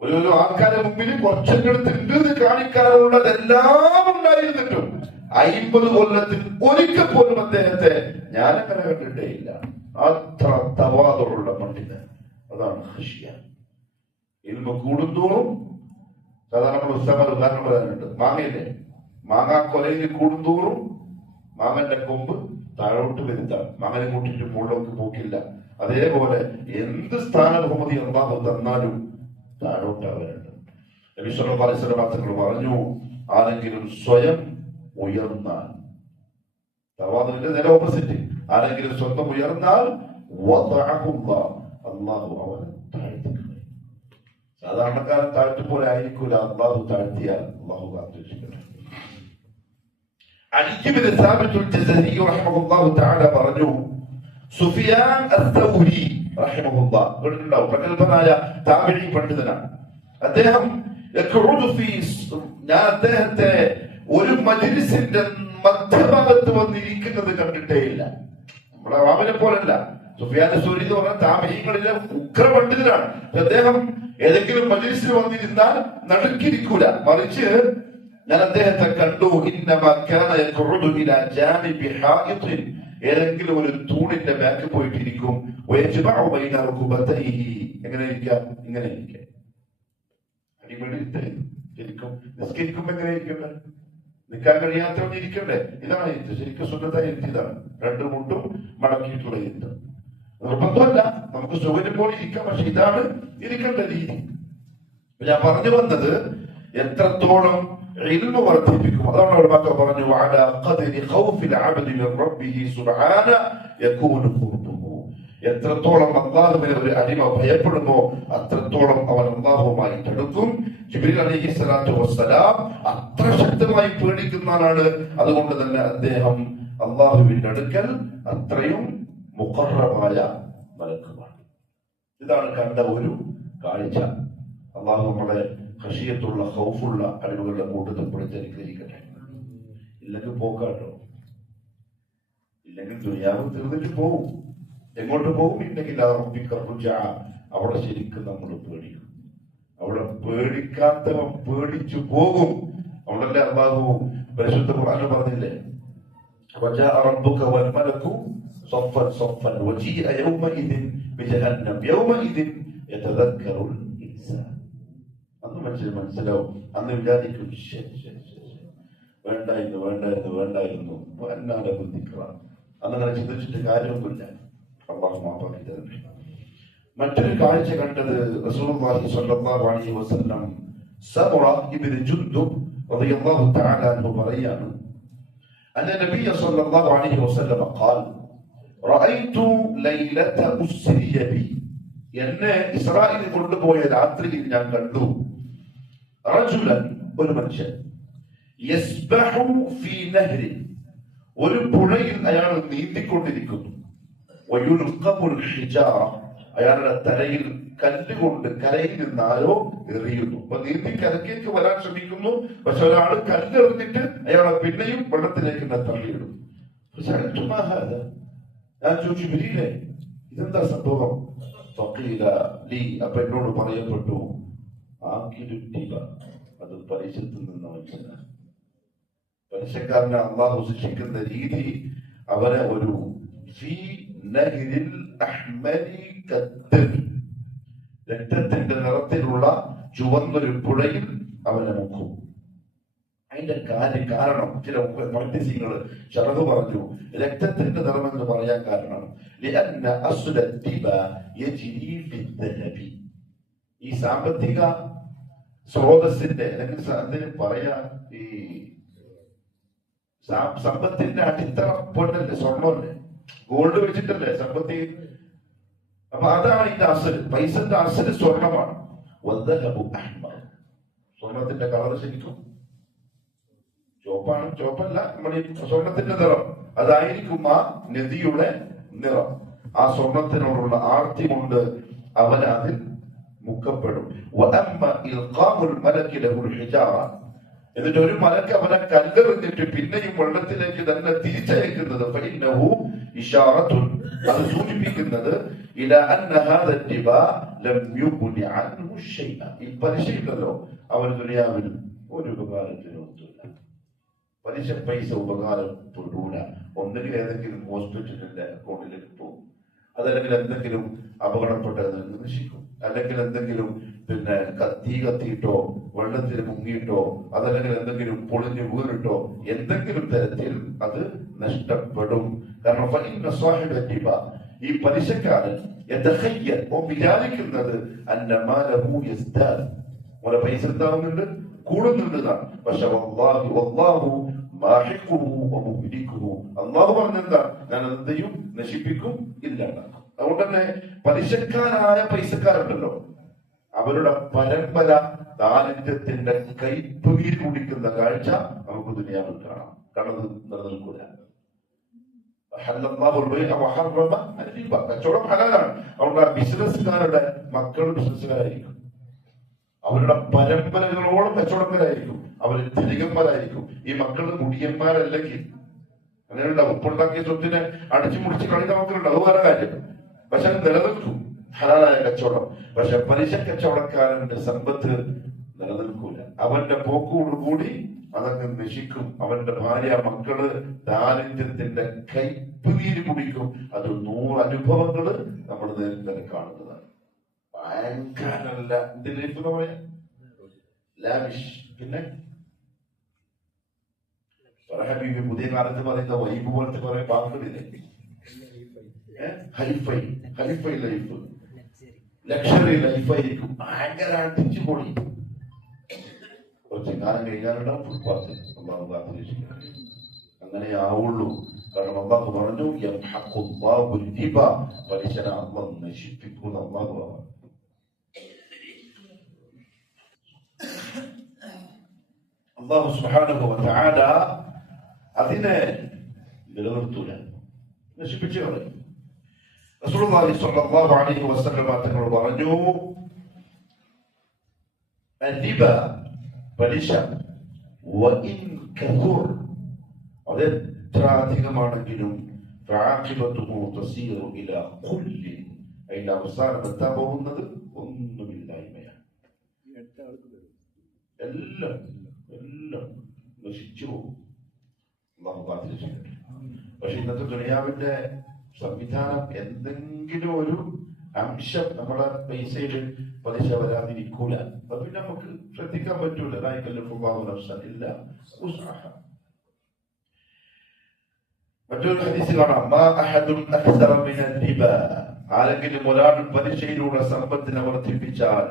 ഒരു ആൾക്കാരുടെ മുമ്പിൽ കുറച്ചെടുത്ത് ഉണ്ട് കാണിക്കാനുള്ളതെല്ലാം ഉണ്ടായിരുന്നിട്ടും 50 കൊല്ലത്തിൽ ഒരിക്കൽ പോലും അദ്ദേഹത്തെ ഞാൻ അങ്ങനെ കണ്ടിട്ടേ ഇല്ല. അത്ര തവാദുള്ള പണ്ഡിതൻ. അതാണ് ഖശ്യ. ഇൽമ കൂടുന്തോറും, സാധാരണ നമ്മൾ ഉസ്താദ് ഉദാഹരണം പറയാനുണ്ട്, മാങ്ങയില്ലേ, മാങ്ങാ കൊലയിൽ കൂടുന്തോറും മാങ്ങന്റെ കൊമ്പ് താഴോട്ട് വരുത്താം, മാങ്ങനെ കൂട്ടിട്ട് മുകളിലേക്ക് പോക്കില്ല. അതേപോലെ എന്ത് സ്ഥാന ബഹുമതി അല്ലാഹു തന്നാലും താഴോട്ടാവരുണ്ട്. നബി സല്ലല്ലാഹു അലൈഹി വസല്ലം തങ്ങൾ പറഞ്ഞു, ആരെങ്കിലും സ്വയം ഉയർന്നാൽ, തവാദുവിന്റെ നേരെ ഓപ്പോസിറ്റ്, ആരെങ്കിലും സ്വന്തം ഉയർന്നാൽ അല്ലാഹു അവനെ താഴ്ത്തി. സാധാരണക്കാരൻ താഴ്ത്തും പോലെ ആയിരിക്കൂല, അള്ളാഹു താഴ്ത്തിയാൽ. അള്ളാഹു കാത്തിരിക്കട്ടെ. അലി ഇബ്നു സാബിത്ത് അൽ-ജസരി റഹിമഹുല്ലാഹു തആല പറഞ്ഞു, സുഫിയാൻ അസ്-സൗരി റഹിമഹുല്ലാഹ് കേട്ടിട്ടുണ്ടാവും, പ്രഗൽഭനായ താബിഈ പണ്ഡിതനാണ്. അദ്ദേഹം ഞാൻ അദ്ദേഹത്തെ ഒരു മജ്ലിസിന്റെ മധ്യഭാഗത്ത് വന്നിരിക്കുന്നത് കണ്ടിട്ടേയില്ല. നമ്മുടെ അവാമിനെ പോലല്ല. സുഫിയാൻ അസ്-സൗരി എന്ന് പറഞ്ഞ താബിഈകളിലെ ഉഗ്ര പണ്ഡിതനാണ്. അദ്ദേഹം ഏതെങ്കിലും മജ്ലിസിൽ വന്നിരുന്നാൽ നടുക്കിരിക്കൂല, മറിച്ച് ഞാൻ അദ്ദേഹത്തെ കണ്ടു, ഏതെങ്കിലും ഒരു തൂണിന്റെ ബാക്ക് പോയിട്ടിരിക്കും. എങ്ങനെ ഇരിക്കാം? ഇങ്ങനെ ഇരിക്കാം. അടിമേടി ശരിക്കും നിസ്കരിക്കുമ്പോ എങ്ങനെ ഇരിക്കണ്ടേ? നിൽക്കാൻ കഴിയാത്തവൻ ഇരിക്കണ്ടേ? ഇതാണ് ഇരുത്ത്. ശരിക്കും സുന്നത്തായി ഇരുത്തിയതാണ്. രണ്ടു മുട്ടും മടക്കിയിട്ടുള്ള ഇരുത്ത്. നിർബന്ധമല്ല, നമുക്ക് സൗകര്യം പോലെ ഇരിക്കാം, പക്ഷെ ഇതാണ് ഇരിക്കേണ്ട രീതി. ഞാൻ പറഞ്ഞു വന്നത് എത്രത്തോളം ഇൽമു വർദ്ധിപ്പിക്കും. അതാണ് ഒരു മക്ക പറഞ്ഞു, അലാ ഖദരി ഖൗഫിൽ അബ്ദി മിൻ റബ്ബിഹി സുബ്ഹാന യകൂനു ഖുർബുഹു. എത്രത്തോളം അല്ലാഹുവിനെ ഒരു അടിമ ഭയപ്പെടുമോ അത്രത്തോളം അവൻ അല്ലാഹുവുമായി അടുക്കും. ജിബ്രീൽ അലൈഹിസ്സലാത്തു വസ്സലാം അത്ര ശക്തമായി പേടിക്കുന്നവനാണ്. അതുകൊണ്ട് തന്നെ അദ്ദേഹം അല്ലാഹുവിന്റെ അടുക്കൽ അത്രയും മുഖറബായ മലക്കുമാണ്. ഇതാണ് കണ്ട ഒരു കാഴ്ച. അള്ളാഹു നമ്മളെ ഖശിയത്തുള്ള ഖൗഫുള്ള അടിമകളുടെ കൂട്ടത്തിൽ പെടുത്തിരിക്കട്ടെ. ഇല്ലെങ്കിൽ പോക്കാട്ടോ, ഇല്ലെങ്കിൽ ദുനിയാവ് തീർന്നിട്ട് പോകും. എങ്ങോട്ട് പോകും? ഇല്ലെങ്കിൽ അവിടെ ശരിക്കും നമ്മൾ പേടിക്കും. അവിടെ പേടിക്കാത്തവൻ പേടിച്ചു പോകും. അവിടല്ലേ അള്ളാഹു പരിശുദ്ധ ഖുർആനിൽ പറഞ്ഞില്ലേ, വജാഅ റബ്ബുക വൽ മലക്കു സഫൻ സഫൻ വജീഅ യൗമഇദിൻ ബിജഹന്നം യൗമഇദിൻ യതദക്കറുൽ ഇൻസാൻ. അന്ന് മനുഷ്യന് മനസ്സിലാവും. അന്ന് വിചാരിക്കും, വേണ്ടായിരുന്നു എന്നാലെ ബുദ്ധിക്കളാണ്. അന്നങ്ങനെ ചിന്തിച്ചിട്ട് കാര്യമൊന്നുമില്ല. അള്ളാഹു മാപ്പാക്കി തരട്ടെ. മറ്റൊരു കാഴ്ച കണ്ടത് റസൂലുള്ളാഹി സ്വല്ലല്ലാഹു അലൈഹി വസല്ലം സമുറ ഇബ്നു ജുന്ദുബ് റളിയല്ലാഹു തആല അൻഹു പറയാണ്, അന്ന നബിയ സ്വല്ലല്ലാഹു അലൈഹി വസല്ലം ഖാൽ റഅയ്തു ലൈലത ഉസ്രിയ ബി. എന്നെ ഇസ്രായേലിൽ കൊണ്ടുപോയ രാത്രിയിൽ ഞാൻ കണ്ടു റജുലൻ, ഒരു മനുഷ്യൻ, യസ്ബഹു ഫീ നഹ്രി, ഒരു പുഴയിൽ അയാൾ നീന്തിക്കൊണ്ടിരിക്കുന്നു. വയുൽഖബുൽ ഹിജാറ, അയാളുടെ തലയിൽ കല്ലുകൊണ്ട് കരയിൽ നിന്നാരോ എറിയുന്നു. അപ്പൊ നീന്തി കരക്കേക്ക് വരാൻ ശ്രമിക്കുന്നു, പക്ഷെ ഒരാൾ കല്ലെറിഞ്ഞിട്ട് അയാളെ പിന്നെയും വെള്ളത്തിലേക്ക് തള്ളിയിടും. ഞാൻ ചോദിച്ചു, ജിബ്രീലേ ഇതെന്താ സംഭവം? അപ്പൊ എന്നോട് പറയപ്പെട്ടു, അത് പലിശത്തിൽ നിന്ന് മനുഷ്യനാണ്. പലിശക്കാരനെ അള്ളാഹു ശിക്ഷിക്കുന്ന രീതി അവരെ ഒരു രക്തത്തിന്റെ നിറത്തിലുള്ള ചുവന്നൊരു പുഴയിൽ അവനെ മുക്കും. അതിന്റെ കാരണം ചില മഹ്ദിസീങ്ങൾ ശറഹ് പറഞ്ഞു, രക്തത്തിന്റെ നിറം എന്ന് പറയാൻ കാരണം ഈ സാമ്പത്തിക സ്രോതസ്സിന്റെ അല്ലെങ്കിൽ അതിന് പറയാ ഈ സമ്പത്തിന്റെ അടിത്തറ പൊന്നല്ലേ, സ്വർണ്ണമല്ലേ, ഗോൾഡ് വെച്ചിട്ടല്ലേ സമ്പത്തി. അപ്പൊ അതാണ് ഇതിന്റെ അസല്. പൈസന്റെ അസല് സ്വർണമാണ്. സ്വർണത്തിന്റെ കളർ ശരിക്കും ചുവപ്പാണ്. ചുവപ്പല്ല, നമ്മുടെ സ്വർണത്തിന്റെ നിറം അതായിരിക്കും ആ നദിയുടെ നിറം. ആ സ്വർണത്തിനോടുള്ള ആർത്തി കൊണ്ട് അവൻ അതിൽ മുക്കപ്പെടും. എന്നിട്ട് ഒരു മലക്ക് അവനെ കല്ലെറിഞ്ഞിട്ട് പിന്നെയും വെള്ളത്തിലേക്ക് തന്നെ തിരിച്ചയക്കുന്നത് അത് സൂചിപ്പിക്കുന്നത് ഈ പലിശയില്ലല്ലോ അവന് ദുനിയാവിൽ ഒരു ഉപകാരത്തിനൊന്നുമില്ല. പലിശ പൈസ ഉപകാരപ്പെടൂല. ഒന്നുകിൽ ഏതെങ്കിലും ഹോസ്പിറ്റലിന്റെ അക്കൗണ്ടിലേക്ക് പോകും, അതല്ലെങ്കിൽ എന്തെങ്കിലും അപകടപ്പെട്ടത് നശിക്കും, അല്ലെങ്കിൽ എന്തെങ്കിലും പിന്നെ തീ കത്തിയിട്ടോ വെള്ളത്തിൽ മുങ്ങിയിട്ടോ അതല്ലെങ്കിൽ എന്തെങ്കിലും പൊളിഞ്ഞു വീണിട്ടോ എന്തെങ്കിലും തരത്തിൽ അത് നഷ്ടപ്പെടും. കാരണം ഈ പലിശക്കാരൻ വിചാരിക്കുന്നത് ഓരോ പൈസ എന്താവുന്നുണ്ട്, കൂടുന്നുണ്ട്. പക്ഷെ അള്ളാഹു പറഞ്ഞെന്താ, ഞാൻ എന്തെയും നശിപ്പിക്കും, ഇല്ലാണ്ടാക്കും. അതുകൊണ്ട് തന്നെ പലിശക്കാരായ പൈസക്കാരുണ്ടല്ലോ, അവരുടെ പരമ്പര ദാരിദ്ര്യത്തിന്റെ കൈപ്പുകീൽ കുടിക്കുന്ന കാഴ്ച നമുക്ക് ദുനിയാവിൽ കാണാം. കാരണം നിലനിൽക്കൂല. കച്ചവടം ഹലാലാണ്. അതുകൊണ്ട് ആ ബിസിനസ്സുകാരുടെ മക്കൾ ബിസിനസ്സുകാരായിരിക്കും, അവരുടെ പരമ്പരകളോളം കച്ചവടക്കാരായിരിക്കും, അവർ ധനികന്മാരായിരിക്കും. ഈ മക്കൾ മുടിയന്മാരല്ലെങ്കിൽ അങ്ങനെയുള്ള ഉപ്പുണ്ടാക്കിയ സ്വത്തിനെ അടിച്ചു മുടിച്ച് കളിക്കുന്ന മക്കളുണ്ട്, അത് വേറെ കാര്യം. പക്ഷെ അത് നിലനിൽക്കും ഹലാലായ കച്ചവടം. പക്ഷെ പലിശ കച്ചവടക്കാരന്റെ സമ്പത്ത് നിലനിൽക്കൂല. അവന്റെ പോക്കോടുകൂടി അതങ്ങ് നശിക്കും. അവന്റെ ഭാര്യ മക്കള് ദാരിദ്ര്യത്തിന്റെ കൈപ്പുനീര് കുടിക്കും. അത് 100 അനുഭവങ്ങള് നമ്മൾ നേരത്തെ കാണുന്നതാണ്. ഭയങ്കരല്ല ലൈഫ് എന്ന് പറയാം, ലാവിഷ്. പിന്നെ ഹബീബ് പുതിയ കാലത്ത് പറയുന്ന വൈബ് പോലത്തെ കുറെ വാക്കുകളില്ലേ, ഹൈഫൈ ഹൈഫൈ ലൈഫ്, ലക്ഷറി ലൈഫായിരിക്കും. ഭയങ്കര അടിച്ചു പൊടി. കുറച്ച് കാലം കഴിഞ്ഞാലുണ്ടാവും ഫുട്പാത്ത്. അള്ളാഹു കാത്തിരിക്കണം. അങ്ങനെ ആവുള്ളൂ. കാരണം അള്ളാഹു പറഞ്ഞു പലിശന അള്ളാഹു നശിപ്പിക്കുന്ന അള്ളാഹു. അള്ളാഹു സുബ്ഹാനഹു വ തആല അതിനെ നിലനിർത്തൂല, നശിപ്പിച്ചു കളയും. റസൂലുള്ളാഹി സ്വല്ലല്ലാഹു അലൈഹി വസല്ലം തങ്ങൾ പറഞ്ഞു, അരിബ പലിശ വഇൻ കഥുർ, അതെത്ര അധികമാണെങ്കിലും ഫആഖിബതുഹു തസീറു ഇലാ ഖുല്ലി, അതിന്റെ അവസാനം എത്താൻ പോകുന്നത് ഒന്നുമില്ലായ്മയാണ്. എല്ലാം എല്ലാം നശിച്ചു പോകും. അല്ലാഹു കാത്തിരക്ഷിക്കട്ടെ. പക്ഷെ ഇന്നത്തെ ദുനിയാവിന്റെ സംവിധാനം എന്തെങ്കിലും ഒരു അംശം നമ്മളെ പൈസയിൽ പലിശ വരാതിരിക്കൂല. അത് പിന്നെ നമുക്ക് ശ്രദ്ധിക്കാൻ പറ്റൂല. മറ്റൊരു ഹദീസ് കാണാം, ആരെങ്കിലും ഒരാൾ പലിശയിലൂടെ സമ്പത്തിനെ വർദ്ധിപ്പിച്ചാൽ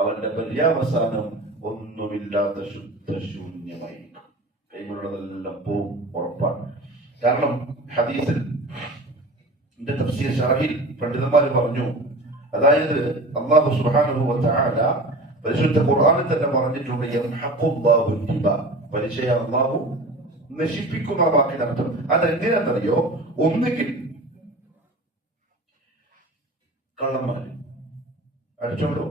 അവന്റെ പര്യാവസാനം ഒന്നുമില്ലാത്ത ശുദ്ധശൂന്യമായിരിക്കും. കൈമുള്ളതെല്ലാം പോവും, ഉറപ്പാണ്. കാരണം ഹദീസിൽ തഫ്സീർ ശറഹിൽ പണ്ഡിതന്മാർ പറഞ്ഞു, അതായത് അല്ലാഹു സുബ്ഹാനഹു വ തആല പരിശുദ്ധ ഖുർആനിൽ തന്നെ പറഞ്ഞിട്ടുണ്ട്, യംഹഖുല്ലാഹു റിബ, പലിശയെ അല്ലാഹു നശിപ്പിക്കുന്ന വാക്കിനർത്ഥം. അതെങ്ങനെയാണെന്നറിയോ? ഒന്നുകിൽ കള്ളന്മാര് അടിച്ചോണ്ടോ.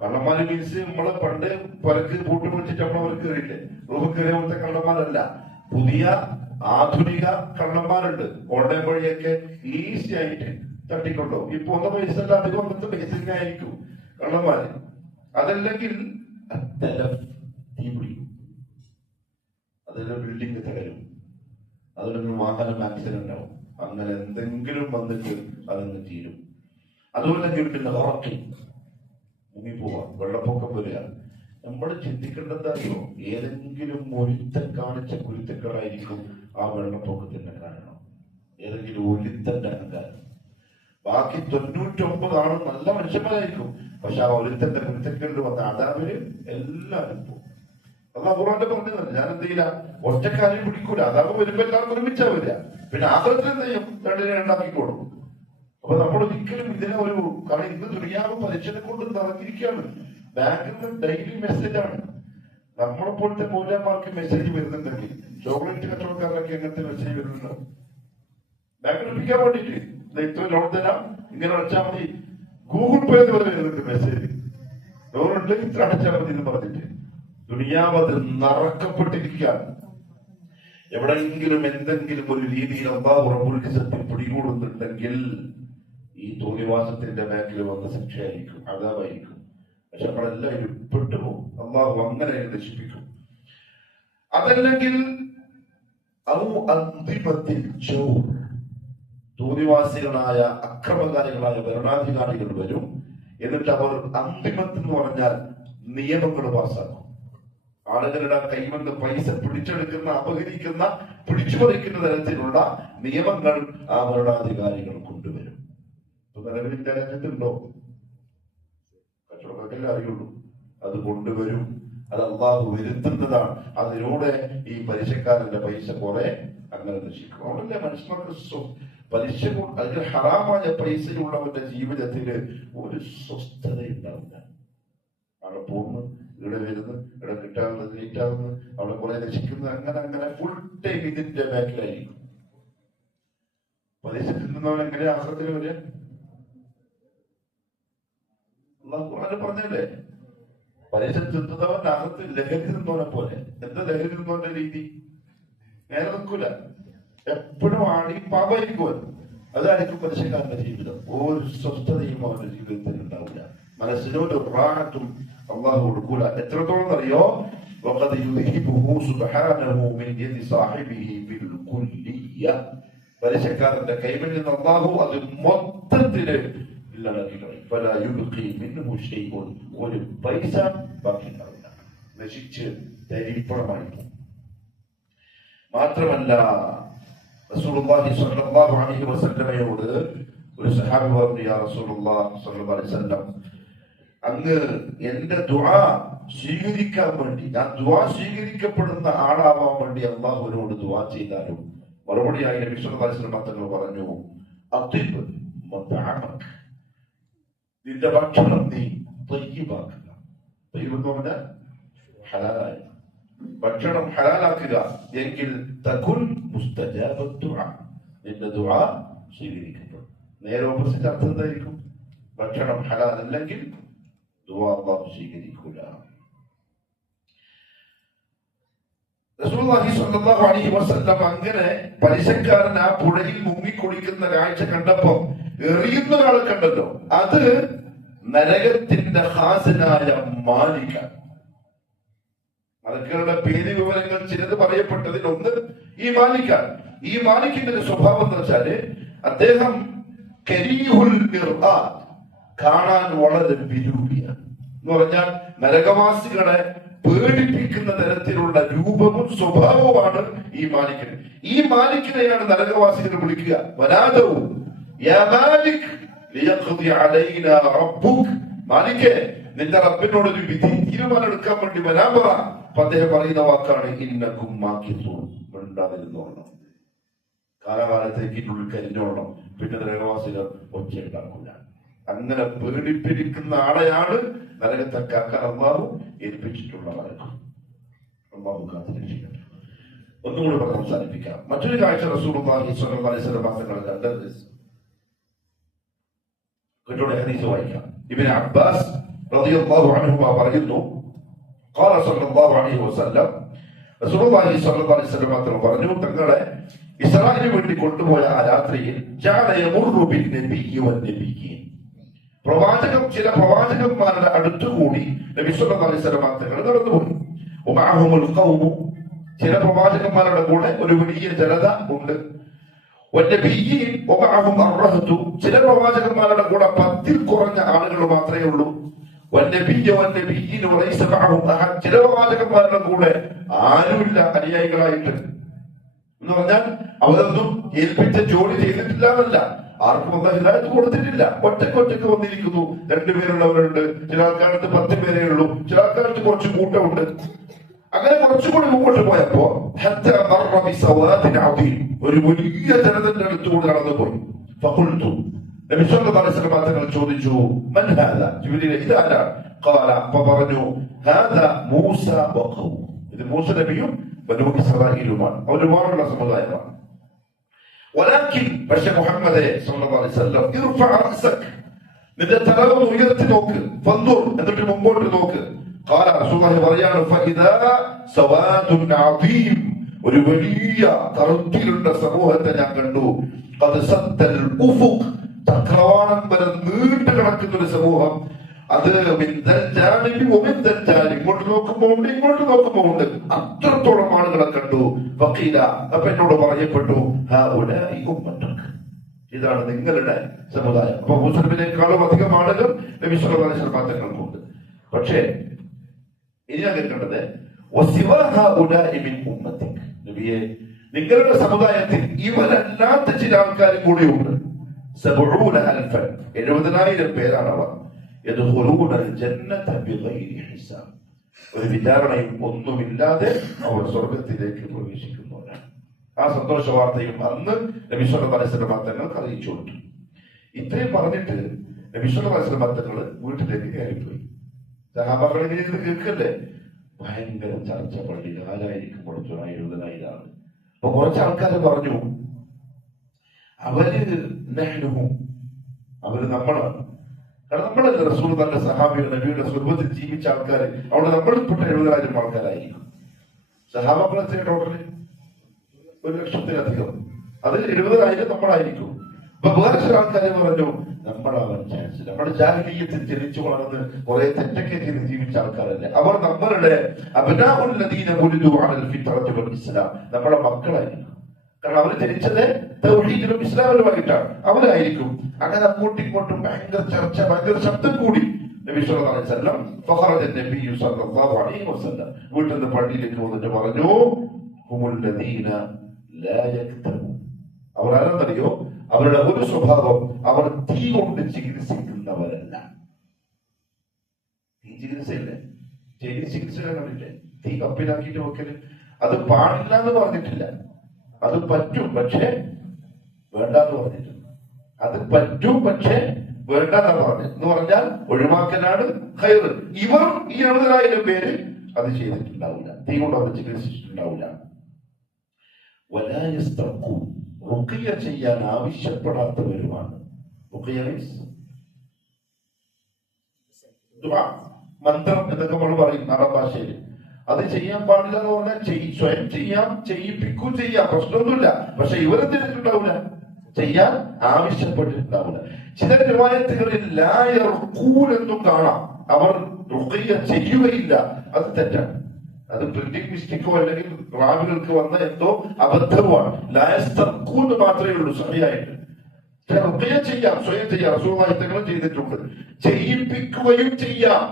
കള്ളന്മാര് മീൻസ് നമ്മള് പണ്ട് പലക്ക് പൂട്ട് പിടിച്ചിട്ട് നമ്മളവർ കയറിയില്ലേ, റൂമിൽ കയറിയ പോലത്തെ കള്ളന്മാരല്ല. പുതിയ ആധുനിക കള്ളന്മാരുണ്ട്. ഓൺലൈൻ വഴിയൊക്കെ ഈസി ആയിട്ട് തട്ടിക്കൊണ്ടോ. ഇപ്പൊ ഒന്ന പൈസ അധികം ഒന്നത്തെ പൈസ ആയിരിക്കും കള്ളന്മാര്. അതല്ലെങ്കിൽ തീ പിടിക്കും, അതിന്റെ ബിൽഡിംഗ് തകരും, അതിലൊന്നും വാഹനം ആക്സിഡന്റ് ആവും. അങ്ങനെ എന്തെങ്കിലും വന്നിട്ട് അതങ്ങ് തീരും. അതുപോലെ തന്നെ ഉറക്കി മുങ്ങിപ്പോവാം, വെള്ളപ്പൊക്കം വരിക. നമ്മൾ ചിന്തിക്കേണ്ടത് അറിയോ? ഏതെങ്കിലും ഒരുത്തൻ കാണിച്ച കുരുത്തക്കളായിരിക്കും ആ വെള്ളപ്പൊക്കത്തിന്റെ കാരണം. ഏതെങ്കിലും ഒരുത്തന്റെ അഹങ്കാരം. ബാക്കി 99 ആളും നല്ല മനുഷ്യന്മാരായിരിക്കും. പക്ഷെ ആ ഒരുത്തന്റെ കുരുത്തക്കളിൽ വന്ന അതാവര് എല്ലാവരും പോകും. അതാ ഖുർആനിൽ പറഞ്ഞത്. ഞാൻ എന്ത് ചെയ്യില്ല, ഒറ്റക്കാര്യം പിടിക്കൂല. അതാവ് വരുമ്പോ എല്ലാവർക്കും ഒരുമിച്ചാ വരിക. പിന്നെ ആദരത്തിൽ എന്ത് ചെയ്യും? രണ്ടിനെ രണ്ടാക്കിക്കോളും. അപ്പൊ നമ്മൾ ഒരിക്കലും ഇതിനെ ഒരു, കാരണം ഇന്ന് ദുനിയാവ് പലിശനെ കൊണ്ട് നടന്നിരിക്കുകയാണ്. ബാങ്കിൽ നിന്ന് ഡെയിലി മെസ്സേജാണ്. നമ്മളെപ്പോഴത്തെ മൂല്യന്മാർക്ക് മെസ്സേജ് വരുന്നുണ്ടെങ്കിൽ ചോക്ലേറ്റ് കച്ചവടക്കാരൊക്കെ എങ്ങനത്തെ മെസ്സേജ് വരുന്നുണ്ടോ? ബാങ്കിൽ ലഭിക്കാൻ വേണ്ടിട്ട് ഇത്ര ലോൺ തരാം, ഇങ്ങനെ അടച്ചാൽ മതി. ഗൂഗിൾ പേ എന്ന് വരെ വരുന്നുണ്ട് മെസ്സേജ്. ലോൺ ഉണ്ടെങ്കിൽ ഇത്ര അടച്ചാൽ മതി എന്ന് പറഞ്ഞിട്ട്. ദുനിയാവത് നിറക്കപ്പെട്ടിരിക്കുകയാണ്. എവിടെയെങ്കിലും എന്തെങ്കിലും ഒരു രീതിയിൽ അല്ലാഹു റബ്ബുൽ ഇസ്സത്ത് പിടികൂടുന്നുണ്ടെങ്കിൽ ഈ തോന്നിവാസത്തിന്റെ ബാക്കിൽ വന്ന ശിക്ഷയായിരിക്കും, അദാബായിരിക്കും. പക്ഷെ നമ്മളെല്ലാവരും പെട്ടുപോകും. അല്ലാഹു അങ്ങനെ നശിപ്പിക്കും. അതല്ലെങ്കിൽ തോന്നിവാസികളായ അക്രമകാരികളായ ഭരണാധികാരികൾ വരും. എന്നിട്ട് അവർ അന്തിമത്ത് എന്ന് പറഞ്ഞാൽ നിയമങ്ങൾ പാസ്സാക്കും. ആളുകളുടെ കൈവന്ന് പൈസ പിടിച്ചെടുക്കുന്ന, അപഹരിക്കുന്ന, പിടിച്ചുപറിക്കുന്ന തരത്തിലുള്ള നിയമങ്ങൾ ആ ഭരണാധികാരികൾ കൊണ്ടുവരും. നിലവിൽ രാജ്യത്തുണ്ടോ? കച്ചവടക്കാർക്കെല്ലാം അറിയുള്ളൂ. അത് കൊണ്ടുവരും. അത് അല്ലാഹു വരുത്തുന്നതാണ്. അതിലൂടെ ഈ പലിശക്കാരന്റെ പൈസ കുറെ അങ്ങനെ നശിക്കും. അതുകൊണ്ടല്ലേ മനുഷ്യർക്ക് പലിശ അതിൽ ഹറാമായ പൈസയുള്ളവന്റെ ജീവിതത്തിന് ഒരു സ്വസ്ഥത ഉണ്ടാവില്ല. അവിടെ പോകുന്നു, ഇവിടെ വരുന്നു, ഇവിടെ കിട്ടാവുന്നത് ലേറ്റാവുന്നു, അവിടെ കുറെ നശിക്കുന്നു, അങ്ങനെ അങ്ങനെ ഫുൾ ടൈം ഇതിന്റെ ബാക്കിലായിരിക്കും. പലിശ തിന്നുന്നവൻ എങ്ങനെ ആഹ്റത്തിൽ വരിക? അല്ലാഹു ഖുർആനിൽ പറഞ്ഞല്ലേ, പലിശ തിന്നുന്നവൻ ആഹ്റത്തിൽ ലഹരി തിന്നവനെ പോലെ. എന്താ ലഹരി തിന്നവന്റെ രീതി? നേരെ നിൽക്കൂല, എപ്പോഴും ആടി പാപായിരിക്കും. അതായിരിക്കും പലിശക്കാരന്റെ ജീവിതം. ഒരു സ്വസ്ഥതയും അവന്റെ ജീവിതത്തിൽ ഉണ്ടാവില്ല. മനസ്സിനോട് റാഹത്തും അള്ളാഹു കൊടുക്കൂല. എത്രത്തോളം അറിയോ? പലിശക്കാരന്റെ കൈമിൽ നിന്ന് അള്ളാഹു അത് മൊത്തത്തില് ഇല്ലാതാക്കി കളയും. ഒരു പൈസ ബാക്കി ഉണ്ടാവില്ല, നശിച്ച് തരിപ്പണമായിരിക്കും. മാത്രമല്ല, റസൂലുള്ളാഹി സ്വല്ലല്ലാഹു അലൈഹി വസല്ലമയോട് ഒരു സഹാബി പറഞ്ഞു, യാ റസൂലുള്ളാഹി സ്വല്ലല്ലാഹു അലൈഹി വസല്ലം, അങ്ങ് എന്റെ ദുആ സ്വീകരിക്കാൻ വേണ്ടി, ഞാൻ ദുആ സ്വീകരിക്കപ്പെടുന്ന ആളാവാൻ വേണ്ടി അല്ലാഹുവിനോട് ദുആ ചെയ്താലും, മറുപടിയായി നബി സല്ലല്ലാഹു അലൈഹി വസല്ലം തങ്ങൾ പറഞ്ഞു, അത്തിബ് മതഅമക്, നിന്റെ ഭക്ഷണം നീ തയ്യിബാക്കുക. തയ്യിബ് എന്ന് പറഞ്ഞാൽ ഹലാലായ ഭക്ഷണം ഹലാലാക്കുക, എങ്കിൽ തകുൻ മുസ്തജാബത് ദുആ, നിന്റെ ദുആ സ്വീകരിക്കപ്പെടും. നേരെ ഓപ്പോസിറ്റ് അർത്ഥം എന്തായിരിക്കും? ഭക്ഷണം ഹലാൽ അല്ലെങ്കിൽ ദുആ അല്ലാഹു സ്വീകരിക്കൂല. റസൂലുള്ളാഹി സ്വല്ലല്ലാഹു അലൈഹി വസല്ലം അങ്ങനെ പലിശക്കാരൻ ആ പുഴയിൽ മുങ്ങിക്കുളിക്കുന്ന കാഴ്ച കണ്ടപ്പോ എറിയുന്ന ഒരാളെ കണ്ടല്ലോ, അത് നരകത്തിന്റെ ഖാസിനായ മാലിക്കാണ്. മലക്കുകളുടെ പേര് വിവരങ്ങൾ ചിലത് പറയപ്പെട്ടതിൽ ഒന്ന് ഈ മാലിക്കാണ്. ഈ മാലിക്കിന്റെ ഒരു സ്വഭാവം എന്ന് വെച്ചാല് അദ്ദേഹം കരീഹുൽ മിർആത്ത്, കാണാൻ വളരെ വിരൂപിയാണ്. എന്ന് പറഞ്ഞാൽ നരകവാസികളെ പേടിപ്പിക്കുന്ന തരത്തിലുള്ള രൂപവും സ്വഭാവവുമാണ് ഈ മാലിക്കിന്. ഈ മാലിക്കിനെയാണ് നരകവാസികൾ വിളിക്കുക, വനാദവും യാ മാലിക് ലിയഖ്ദി അലൈനാ റബ്ബുക്, മാലിക്കേ നിന്റെ റബ്ബിനോട് ഒരു വിധി തീരുമാനം എടുക്കാൻ വേണ്ടി വരാൻ പറ. അദ്ദേഹം പറയുന്ന വാക്കാണ് ഇന്നക്കും മാക്കിസൂൻ, മിണ്ടാതിരുന്നോളണം, കാലകാലത്തേക്ക് ഇതിനുള്ളിൽ കരിഞ്ഞോളണം, പിന്നെ നരകവാസികൾ ഒച്ച ഉണ്ടാക്കില്ല. അങ്ങനെ പേടിപ്പിരിക്കുന്ന ആളെയാണ് നരകത്തെ കാക്കാൻ അല്ലാഹു ഏൽപ്പിച്ചിട്ടുള്ള നരകം. അല്ലാഹു കാത്തിരക്ഷിക്കട്ടെ. ഒന്നുകൂടി പറഞ്ഞ് അവസാനിപ്പിക്കാം. മറ്റൊരു കാഴ്ച റസൂലുള്ളാഹി സ്വല്ലല്ലാഹു അലൈഹി വസല്ലം തങ്ങൾ കണ്ടത്, കേട്ടോടെ ഹദീസ് വായിക്കാം. ഇബ്നു അബ്ബാസ് റളിയല്ലാഹു അൻഹുമാ പറയുന്നു, ഖാല സ്വല്ലല്ലാഹു അലൈഹി വസല്ലം, റസൂലുള്ളാഹി സ്വല്ലല്ലാഹു അലൈഹി വസല്ലം തങ്ങൾ പറഞ്ഞു, തങ്ങളെ ഇസ്രായേലിന് വേണ്ടി കൊണ്ടുപോയ ആ രാത്രിയിൽ ജഅല യമുറു ബിൻ നബിയ്യി വൻ നബിയ്യീൻ, ചില പ്രവാചകന്മാരുടെ അടുത്തുകൂടി നബി സല്ലല്ലാഹു അലൈഹി വസല്ലം തങ്ങൾ നടന്നുപോയി. വമഅഹുൽ ഖൗമു, ചില പ്രവാചകന്മാരുടെ കൂടെ ഒരു വലിയ ജനത ഉണ്ട്. വന്നബിയ്യീൻ വമഅഹും അർറഹതു, ചില പ്രവാചകന്മാരുടെ കൂടെ 10 കുറഞ്ഞ ആളുകൾ മാത്രമേ ഉള്ളൂ. വന്നബിയ്യ വന്നബിയ്യീൻ വലൈസ മഅഹും അഹദ്, ചില പ്രവാചകന്മാരുടെ കൂടെ ആരുമില്ല അനുയായികളായിട്ട്. എന്ന് പറഞ്ഞാൽ അവരൊന്നും ഏൽപ്പിച്ച ജോലി ചെയ്തിട്ടില്ല എന്നല്ല, ആർക്കും ഒന്നും ഹിദായത്ത് കൊടുത്തിട്ടില്ല. ഒറ്റക്കൊറ്റക്ക് വന്നിരിക്കുന്നു. 2 പേരുള്ളവരുണ്ട്, ചില ആൾക്കാർക്ക് 10 പേരേ ഉള്ളൂ, ചില ആൾക്കാർക്ക് കുറച്ച് കൂട്ടമുണ്ട്. അങ്ങനെ കുറച്ചുകൂടി മുമ്പോട്ട് പോയപ്പോ ഒരു വലിയ ജനതന്റെ അടുത്തുകൂടി നടന്നുപോയി. ഫഖുൽതു, നബി സല്ലല്ലാഹു അലൈഹി വസല്ലം തങ്ങൾ ചോദിച്ചു, മൻ ഹാദാ, ജിബ്രീൽ ഇതാരാണ്? ഖാല, ഫഖറജു ഹാദാ മൂസ വഖൗം, ഇത് മൂസ നബിയും ബനൂ ഇസ്രായീലുമാണ്, ഒരുപാടുള്ള സമുദായമാണ്. വലാകിൻ, പക്ഷേ മുഹമ്മദേ സല്ലല്ലാഹു അലൈഹി വസല്ലം, ഇർഫഅ റഅസക്, നിന്റെ തല ഒന്ന് ഉയർത്തി നോക്ക്, ഫൻദുർ, എന്നിട്ട് മുമ്പോട്ട് നോക്ക്. ഖാല, റസൂലുള്ളാഹി പറയാണ്, ഫഇദാ സവാദുൻ അദീം, ഒരു വലിയ കറുത്തിലുള്ള സമൂഹത്തെ ഞാൻ കണ്ടു. ഖദ് സദ്ദൽ ഉഫുഖ്, ചക്രവാളം വരെ നീണ്ടു കിടക്കുന്ന ഒരു സമൂഹം. അത് ഇങ്ങോട്ട് നോക്കുമ്പോ ഉണ്ട്, ഇങ്ങോട്ട് നോക്കുമ്പോ ഉണ്ട്, അത്രത്തോളം ആളുകളെ കണ്ടു. ഫഖീല, അപ്പൊ എന്നോട് പറയപ്പെട്ടു, ഹൗലാഇ ഉമ്മത്തുക്, ഇതാണ് നിങ്ങളുടെ സമുദായം. അപ്പൊ മുസ്ലിമിനേക്കാളും അധികം ആളുകൾ നബി സല്ലല്ലാഹു അലൈഹി വസല്ലം തങ്ങൾക്കുണ്ട്. പക്ഷേ ഇനി ഞാൻ കേൾക്കേണ്ടത്, നബിയെ, നിങ്ങളുടെ സമുദായത്തിൽ ഇവരല്ലാത്ത ചില ആൾക്കാരും കൂടിയുണ്ട്. 70,000 പേരാണ് അവർ. ഒരു വിചാരണയും ഒന്നുമില്ലാതെ അവർ സ്വർഗത്തിലേക്ക് പ്രവേശിക്കുന്നവരാണ്. ആ സന്തോഷ വാർത്തയും അന്ന് നബി സല്ലല്ലാഹു അലൈഹി വസല്ലം തങ്ങൾക്ക് അറിയിച്ചു കൊടുത്തു. ഇത്രയും പറഞ്ഞിട്ട് നബി സല്ലല്ലാഹു അലൈഹി വസല്ലം തങ്ങൾ വീട്ടിലേക്ക് കയറിപ്പോയി. സഹാബാക്കൾ ഇങ്ങനെ ഇത് കേൾക്കല്ലേ, ഭയങ്കര ചർച്ച പള്ളിയിൽ. ആരായിരിക്കും കുറച്ചുകൂടെ 70,000 ആണ്. അപ്പൊ കുറച്ച് ആൾക്കാർ പറഞ്ഞു അവര് നഹ്നുഹു, അവര് നമ്മളാണ്. കാരണം നമ്മളല്ലേ റസൂൽ തന്റെ സഹാബികൾ നബിയുടെ സുഹൃത്തിൽ ജീവിച്ച ആൾക്കാർ. അവിടെ നമ്മളിൽപ്പെട്ട 70,000 ആൾക്കാരായിരിക്കും. സഹാബാക്കൾ എത്ര ടോട്ടല്? 1,00,000-ലധികം. അതിൽ 70,000 നമ്മളായിരിക്കും. അപ്പൊ വേറെ ചില ആൾക്കാർ പറഞ്ഞു നമ്മളാവാൻ ചാൻസ്. നമ്മുടെ ജാഹിലിയ്യത്തിൽ ജനിച്ചു വളർന്ന് കുറെ തെറ്റൊക്കെ ചെയ്ത് ജീവിച്ച ആൾക്കാരല്ലേ അവർ. നമ്മളുടെ ഇസ്ലാം, നമ്മുടെ മക്കളായിരിക്കും. കാരണം അവർ ജനിച്ചത് തൗഹീദിലും ഇസ്ലാമിലുമായിട്ടാണ്. അവരായിരിക്കും. അങ്ങനെ അങ്ങോട്ടും ഇങ്ങോട്ടും ഭയങ്കര ചർച്ച, ഭയങ്കര ശബ്ദം കൂടി. നബി സല്ലല്ലാഹു അലൈഹി വസല്ലം ഫഖറജ നബി സല്ലല്ലാഹു അലൈഹി വസല്ലം വീട്ടിൽ നിന്ന് പള്ളിയിലേക്ക് വന്നിട്ട് പറഞ്ഞു ഹുമുല്ലദീന ലാ യക്തബു. അവർ ആരെന്നറിയോ? അവരുടെ ഒരു സ്വഭാവം, അവർ തീ കൊണ്ട് ചികിത്സിക്കുന്നവരല്ല. തീ ചികിത്സയില്ലേ? ചികിത്സ കണ്ടില്ലേ? തീ കപ്പിലാക്കിയിട്ട് വെക്കല്. അത് പാടില്ല എന്ന് പറഞ്ഞിട്ടില്ല. അത് പറ്റും, പക്ഷെ വേണ്ടെന്ന് പറഞ്ഞിട്ടുണ്ട്. അത് പറ്റും, പക്ഷെ വേണ്ടെന്ന് പറഞ്ഞു എന്ന് പറഞ്ഞാൽ ഒഴിവാക്കലാണ് ഖൈർ. ഇവർ ഈ 70,000 പേര് അത് ചെയ്തിട്ടുണ്ടാവില്ല. തീ കൊണ്ട് അവർ ചികിത്സിച്ചിട്ടുണ്ടാവില്ല. റുഖിയ ചെയ്യാൻ ആവശ്യപ്പെടാത്തവരുമാണ്. മന്ത്രം എന്നൊക്കെ നമ്മൾ പറയും നാടൻ ഭാഷയിൽ. അത് ചെയ്യാൻ പാടില്ല എന്ന് പറഞ്ഞാൽ സ്വയം ചെയ്യാം, ചെയ്യിപ്പിക്കും ചെയ്യാം, പ്രശ്നമൊന്നുമില്ല. പക്ഷെ ഇവരെന്തിട്ടുണ്ടാവില്ല, ചെയ്യാൻ ആവശ്യപ്പെട്ടിട്ടുണ്ടാവില്ല. ചില റിവായത്തുകളിൽ എന്നും കാണാം. അവർ റുഖിയ ചെയ്യുകയില്ല. അത് തെറ്റാണ്. അത് പ്രിന്റിംഗ് മിസ്റ്റേക്കോ അല്ലെങ്കിൽ റാവികൾക്ക് വന്ന എന്തോ അബദ്ധവുമാണ്. ലായസ്തർക്കൂന്ന് മാത്രമേ ഉള്ളൂ സഹിയായിട്ട്. റുഖിയ ചെയ്യാം, സ്വയം ചെയ്യാം. റസൂലുള്ളാഹി തങ്ങളും ചെയ്തിട്ടുണ്ട്. ചെയ്യിപ്പിക്കുകയും ചെയ്യാം.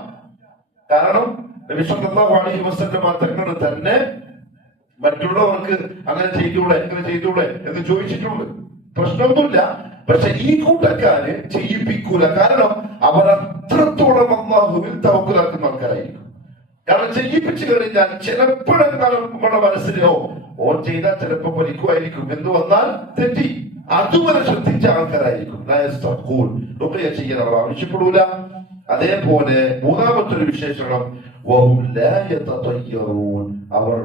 കാരണം നബി സല്ലല്ലാഹു അലൈഹി വസല്ലം തങ്ങൾ തന്നെ മറ്റുള്ളവർക്ക് അങ്ങനെ ചെയ്തൂടെ, എങ്ങനെ ചെയ്തൂടെ എന്ന് ചോദിച്ചിട്ടുണ്ട്. പ്രശ്നമൊന്നുമില്ല. പക്ഷെ ഈ കൂട്ടക്കാര് ചെയ്യിപ്പിക്കൂല. കാരണം അവർ അത്രത്തോളം അല്ലാഹുവിൽ തവക്കുലാക്കുന്ന ആൾക്കാരായിരിക്കും. കാരണം ചെയ്യിപ്പിച്ചു കഴിഞ്ഞാൽ ചിലപ്പോഴെങ്കിലും നമ്മുടെ മനസ്സിലോ ഓൻ ചെയ്താൽ ചിലപ്പോ ഫലിക്കുമായിരിക്കും എന്ന് വന്നാൽ തെറ്റി. അതുവരെ ശ്രദ്ധിച്ച ആൾക്കാരായിരിക്കും. റുഖിയ ചെയ്യാൻ അവർ ആവശ്യപ്പെടൂല. അതേപോലെ മൂന്നാമത്തൊരു വിശേഷണം അവർ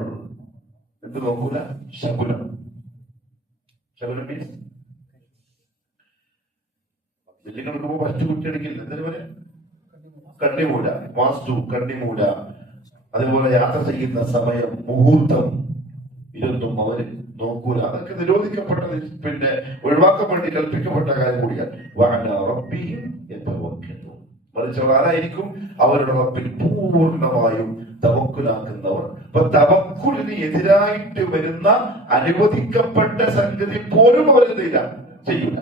എന്ത് നോക്കൂല? ശകുനം. ശകുനം മീൻസ് ബില്ലിങ്ങെടുക്കുമ്പോ ഫസ്റ്റ് കുറ്റിയടിക്കില്ല. എന്തിനു പറയാ? കണ്ണിമൂല. വാസ്തു, കണ്ണിമൂല. അതുപോലെ യാത്ര ചെയ്യുന്ന സമയം, മുഹൂർത്തം, ഇതൊന്നും അവര് നോക്കൂല. അതൊക്കെ നിരോധിക്കപ്പെട്ടത്, പിന്നെ ഒഴിവാക്കാൻ വേണ്ടി കൽപ്പിക്കപ്പെട്ട കാര്യം കൂടിയാണ്. മറിച്ച് ആരായിരിക്കും? അവരുടെ റബ്ബിൽ പൂർണ്ണമായും തവക്കുലാക്കുന്നവർ. അപ്പൊ തവക്കുലിന് എതിരായിട്ട് വരുന്ന അനുവദിക്കപ്പെട്ട സംഗതി പോലും അവരെന്തില്ല, ചെയ്യൂല.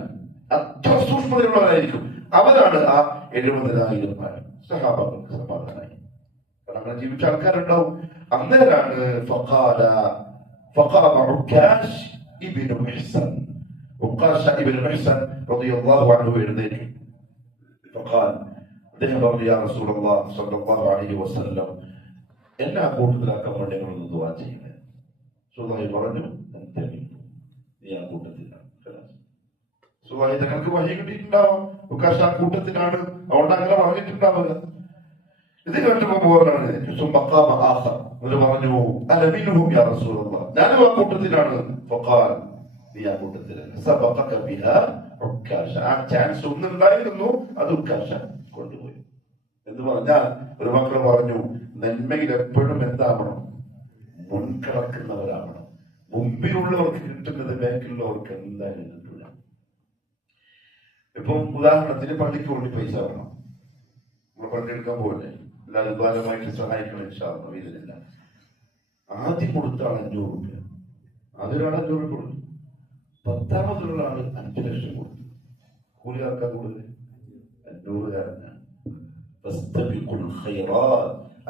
അത്ര സൂക്ഷ്മതയുള്ളവരായിരിക്കും. അവരാണ് ആ 70,000 സഹാബാക്കൾക്ക് സമാധാനമായി. അങ്ങനെ ജീവിച്ച ആൾക്കാരുണ്ടാവും. അന്നേരാണ് എഴുന്നേറ്റു. അദ്ദേഹം പറഞ്ഞു, യാ റസൂലല്ലാഹ് സ്വല്ലല്ലാഹു അലൈഹി വസല്ലം, എന്നെ ആ കൂട്ടത്തിലാക്കാൻ വേണ്ടി നിങ്ങളൊന്ന് ദുആ ചെയ്യണേ. റസൂലുള്ളാഹി പറഞ്ഞു, നീ ആ കൂട്ടത്തിലാണ്. റസൂലുള്ളാഹി തങ്ങൾക്ക് വഹി കിട്ടിയിട്ടുണ്ടാവാം. ഉക്കാശ ആ കൂട്ടത്തിലാണ്, അതുകൊണ്ട് അങ്ങനെ പറഞ്ഞിട്ടുണ്ടാവുക. ഇത് കേട്ടപ്പോ പോരാണ് പറഞ്ഞു, അലമിൻഹും യാ റസൂലല്ലാഹ്, ഞാനും ആ കൂട്ടത്തിലാണ്. ഫഖാൽ, നീ ആ കൂട്ടത്തിലാണ്. സബഖക ബിഹാ ഉക്കാശ, ആ ചാൻസ് ഒന്നുണ്ടായിരുന്നു, അത് ഉക്കാശ കൊണ്ടുപോയി എന്ന് പറഞ്ഞാൽ ഒരു മക്കൾ പറഞ്ഞു, നന്മയിൽ എപ്പോഴും എന്താവണം? മുൻകിടക്കുന്നവരാവണം. മുമ്പിലുള്ളവർക്ക് കിട്ടുന്നത് ബാക്കിലുള്ളവർക്ക് എന്തായാലും കിട്ടില്ല. ഇപ്പം ഉദാഹരണത്തിന് പള്ളിക്ക് വേണ്ടി പൈസ വേണം. നമ്മൾ പള്ളിയെടുക്കാൻ പോലെ എല്ലാവരും ഉദാരമായിട്ട് സഹായിക്കണം. ഇല്ല, ആദ്യം കൊടുത്ത ആൾ 500 രൂപ, അതൊരാൾ 500 രൂപ കൊടുത്തു. 10ാമതുള്ള ആള് 5 ലക്ഷം കൊടുത്തു. കൂലി ആർക്കാ കൂടുതൽ? 500-കാരനാണ്.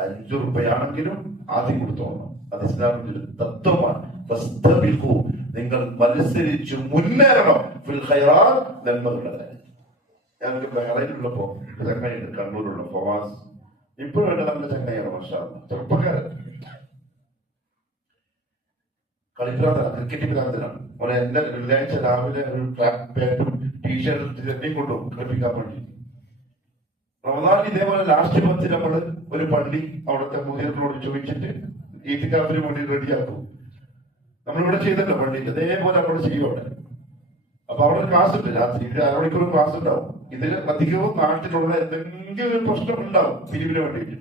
5 രൂപയാണെങ്കിലും ആദ്യം കൊടുത്തോണം. അത് ഇസ്ലാമിന്റെ തത്വമാണ്. നിങ്ങൾ മത്സരിച്ച് മുന്നേറണം ഫിൽ ഖൈറാത്ത്, നന്മകളുടെ കാര്യം. ഞങ്ങൾക്ക് ബഹ്റൈനിലുള്ളപ്പോ ചങ്ങായിണ്ട്, കണ്ണൂരുള്ള ഫവാസ്, ഇപ്പോഴും നല്ല ചങ്ങായിയാണ്. മാഷാ അല്ലാഹ്, ചെറുപ്പക്കാരൻ. കളിഭ്രാന്തനാണ്, ക്രിക്കറ്റ് ഭ്രാന്തനാണ്. അവനെ എല്ലാ വെള്ളിയാഴ്ച രാവിലെ ഒരു ട്രാക്ക് പാന്റും ടീഷർട്ടും ചെന്നൈയും കൊണ്ടുപോകും കളിപ്പിക്കാൻ വേണ്ടി. റമദാൻ ഇതേപോലെ ലാസ്റ്റ് 10 നമ്മള് ഒരു പള്ളി അവിടുത്തെ മുതിർന്നോട് ചോദിച്ചിട്ട് ഈത്തിക്കാഫിന് വേണ്ടി റെഡിയാക്കും. നമ്മളിവിടെ ചെയ്തല്ലോ പള്ളിയിൽ, അതേപോലെ നമ്മൾ ചെയ്യും അവിടെ. അപ്പൊ അവിടെ ക്ലാസ് ഉണ്ട്, രാത്രി 1 അരമണിക്കൂർ ക്ലാസ് ഉണ്ടാവും. ഇതിൽ അധികവും നാട്ടിലുള്ള എന്തെങ്കിലും ഒരു പ്രശ്നം ഉണ്ടാവും പിരിവിന് വേണ്ടിയിട്ട്.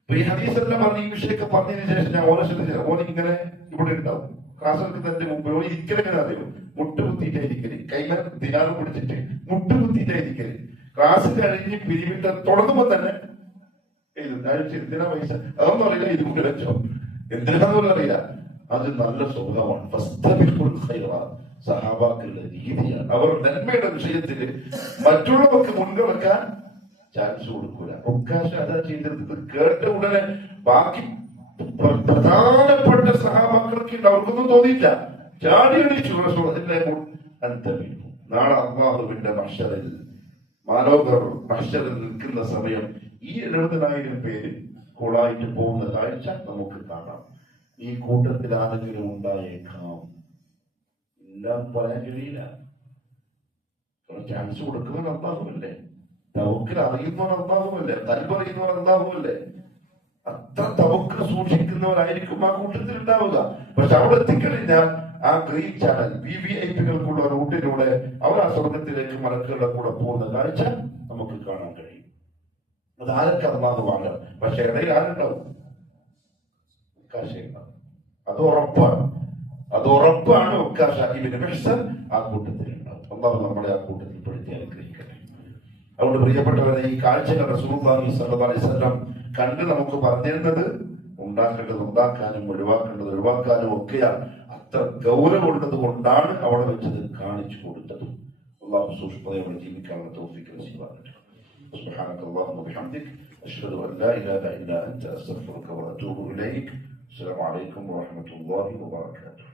അപ്പൊ ഈ ഹദീസ് എല്ലാം പറഞ്ഞ് ഈ വിഷയമൊക്കെ പറഞ്ഞതിന് ശേഷം ഞാൻ ഓരോ ശ്രദ്ധിച്ച ഓൻ ഇങ്ങനെ ഇവിടെ ഉണ്ടാവും. ക്ലാസ് എടുക്കുന്നതിന്റെ മുമ്പ് ഓൻ ഇരിക്കലെങ്ങനെ അറിയും, മുട്ടുകുത്തിയിട്ടായിരിക്കല്, കൈമ ദിനാറ് പിടിച്ചിട്ട് മുട്ടുകുത്തിയിട്ടായിരിക്കല്. ക്ലാസ് കഴിഞ്ഞ് പിരിവിട്ട് തുടങ്ങുമ്പോ തന്നെ എന്തിനാ പൈസ അതൊന്നും അറിയില്ല, ഇത് കൊണ്ട് വെച്ചോ എന്തിനാന്ന് അറിയില്ല. അത് നല്ല സ്വഭാവമാണ്. സഹാബാക്കളുടെ രീതിയാണ്. അവർ നന്മയുടെ വിഷയത്തിൽ മറ്റുള്ളവർക്ക് മുൻകടക്കാൻ ചാൻസ് കൊടുക്കൂല. ഒക്കാശ അതാ ചെയ്തത്. കേട്ട ഉടനെ ബാക്കി പ്രധാനപ്പെട്ട സഹാബാക്കൾക്ക് അവർക്കൊന്നും തോന്നിയില്ല, ചാടി അടിച്ചു. നാളെ അള്ളാഹുവിന്റെ മഹ്ശറിൽ മാനവർ മഹ്ശറിൽ നിൽക്കുന്ന സമയം ഈ 70,000 പേര് കോളായിട്ട് പോകുന്ന കാഴ്ച നമുക്ക് കാണാം. ഈ കൂട്ടത്തിൽ ആരെങ്കിലും ഉണ്ടായേക്കാം, എല്ലാം പറയാൻ കഴിയില്ല. ചാൻസ് കൊടുക്കുന്നവർ അള്ളാഹുവല്ലേ, തവക്കൽ അറിയുന്നവർ അള്ളാഹുവല്ലേ, തൽപറിയുന്നവർ അള്ളാഹുവല്ലേ. അത്ര തവക്കൽ സൂക്ഷിക്കുന്നവരായിരിക്കും ആ കൂട്ടത്തിൽ ഉണ്ടാവുക. പക്ഷെ അവിടെ എത്തിക്കഴിഞ്ഞാൽ ആ ഗ്രീൻ ചാനൽ VVIPകൾക്കുള്ള റൂട്ടിലൂടെ അവർ ആ സ്വർഗത്തിലേക്ക് മലക്കുകളുടെ കൂടെ പോകുന്ന കാഴ്ച നമുക്ക് കാണാൻ കഴിയും. അത് ആരൊക്കെ അള്ളാഹുവാണ്. പക്ഷെ ഇടയിൽ ആരുണ്ടാവും? ഉക്കാശയുണ്ടാവും. അത് ഉറപ്പാണ്, അത് ഉറപ്പാണ്. ഉക്കാശ ഇബ്നു മിഹ്സൻ ആ കൂട്ടത്തിൽ ഉണ്ടാവും. അള്ളാഹു നമ്മളെ ആ കൂട്ടത്തിൽ പെടുത്തി അനുഗ്രഹിക്കട്ടെ. അതുകൊണ്ട് പ്രിയപ്പെട്ടവരെ, ഈ കാഴ്ചകൾ റസൂലുള്ളാഹി സ്വല്ലല്ലാഹു അലൈഹി വസല്ലം കണ്ട് നമുക്ക് പറഞ്ഞിരുന്നത് ഉണ്ടാക്കേണ്ടത് ഉണ്ടാക്കാനും ഒഴിവാക്കേണ്ടത് ഒഴിവാക്കാനും ഒക്കെയാണ്. അത്ര ഗൗരവമുള്ളത് കൊണ്ടാണ് അവിടെ വെച്ചത് കാണിച്ചു കൊടുത്തത്. അള്ളാഹു സൂക്ഷ്മതയോടെ ജീവിക്കാനുള്ള തൗഫീഖ് നസീബാക്കട്ടെ. സുബ്ഹാനക അല്ലാഹുമ്മ വബിഹംദിക അശ്ഹദു അൻ ലാ ഇലാഹ ഇല്ലാ അൻത അസ്തഗ്ഫിറുക വഅതൂബു ഇലൈക്. അസ്സലാമു അലൈക്കും വറഹ്മത്തുള്ളാഹി വബറകാതുഹു.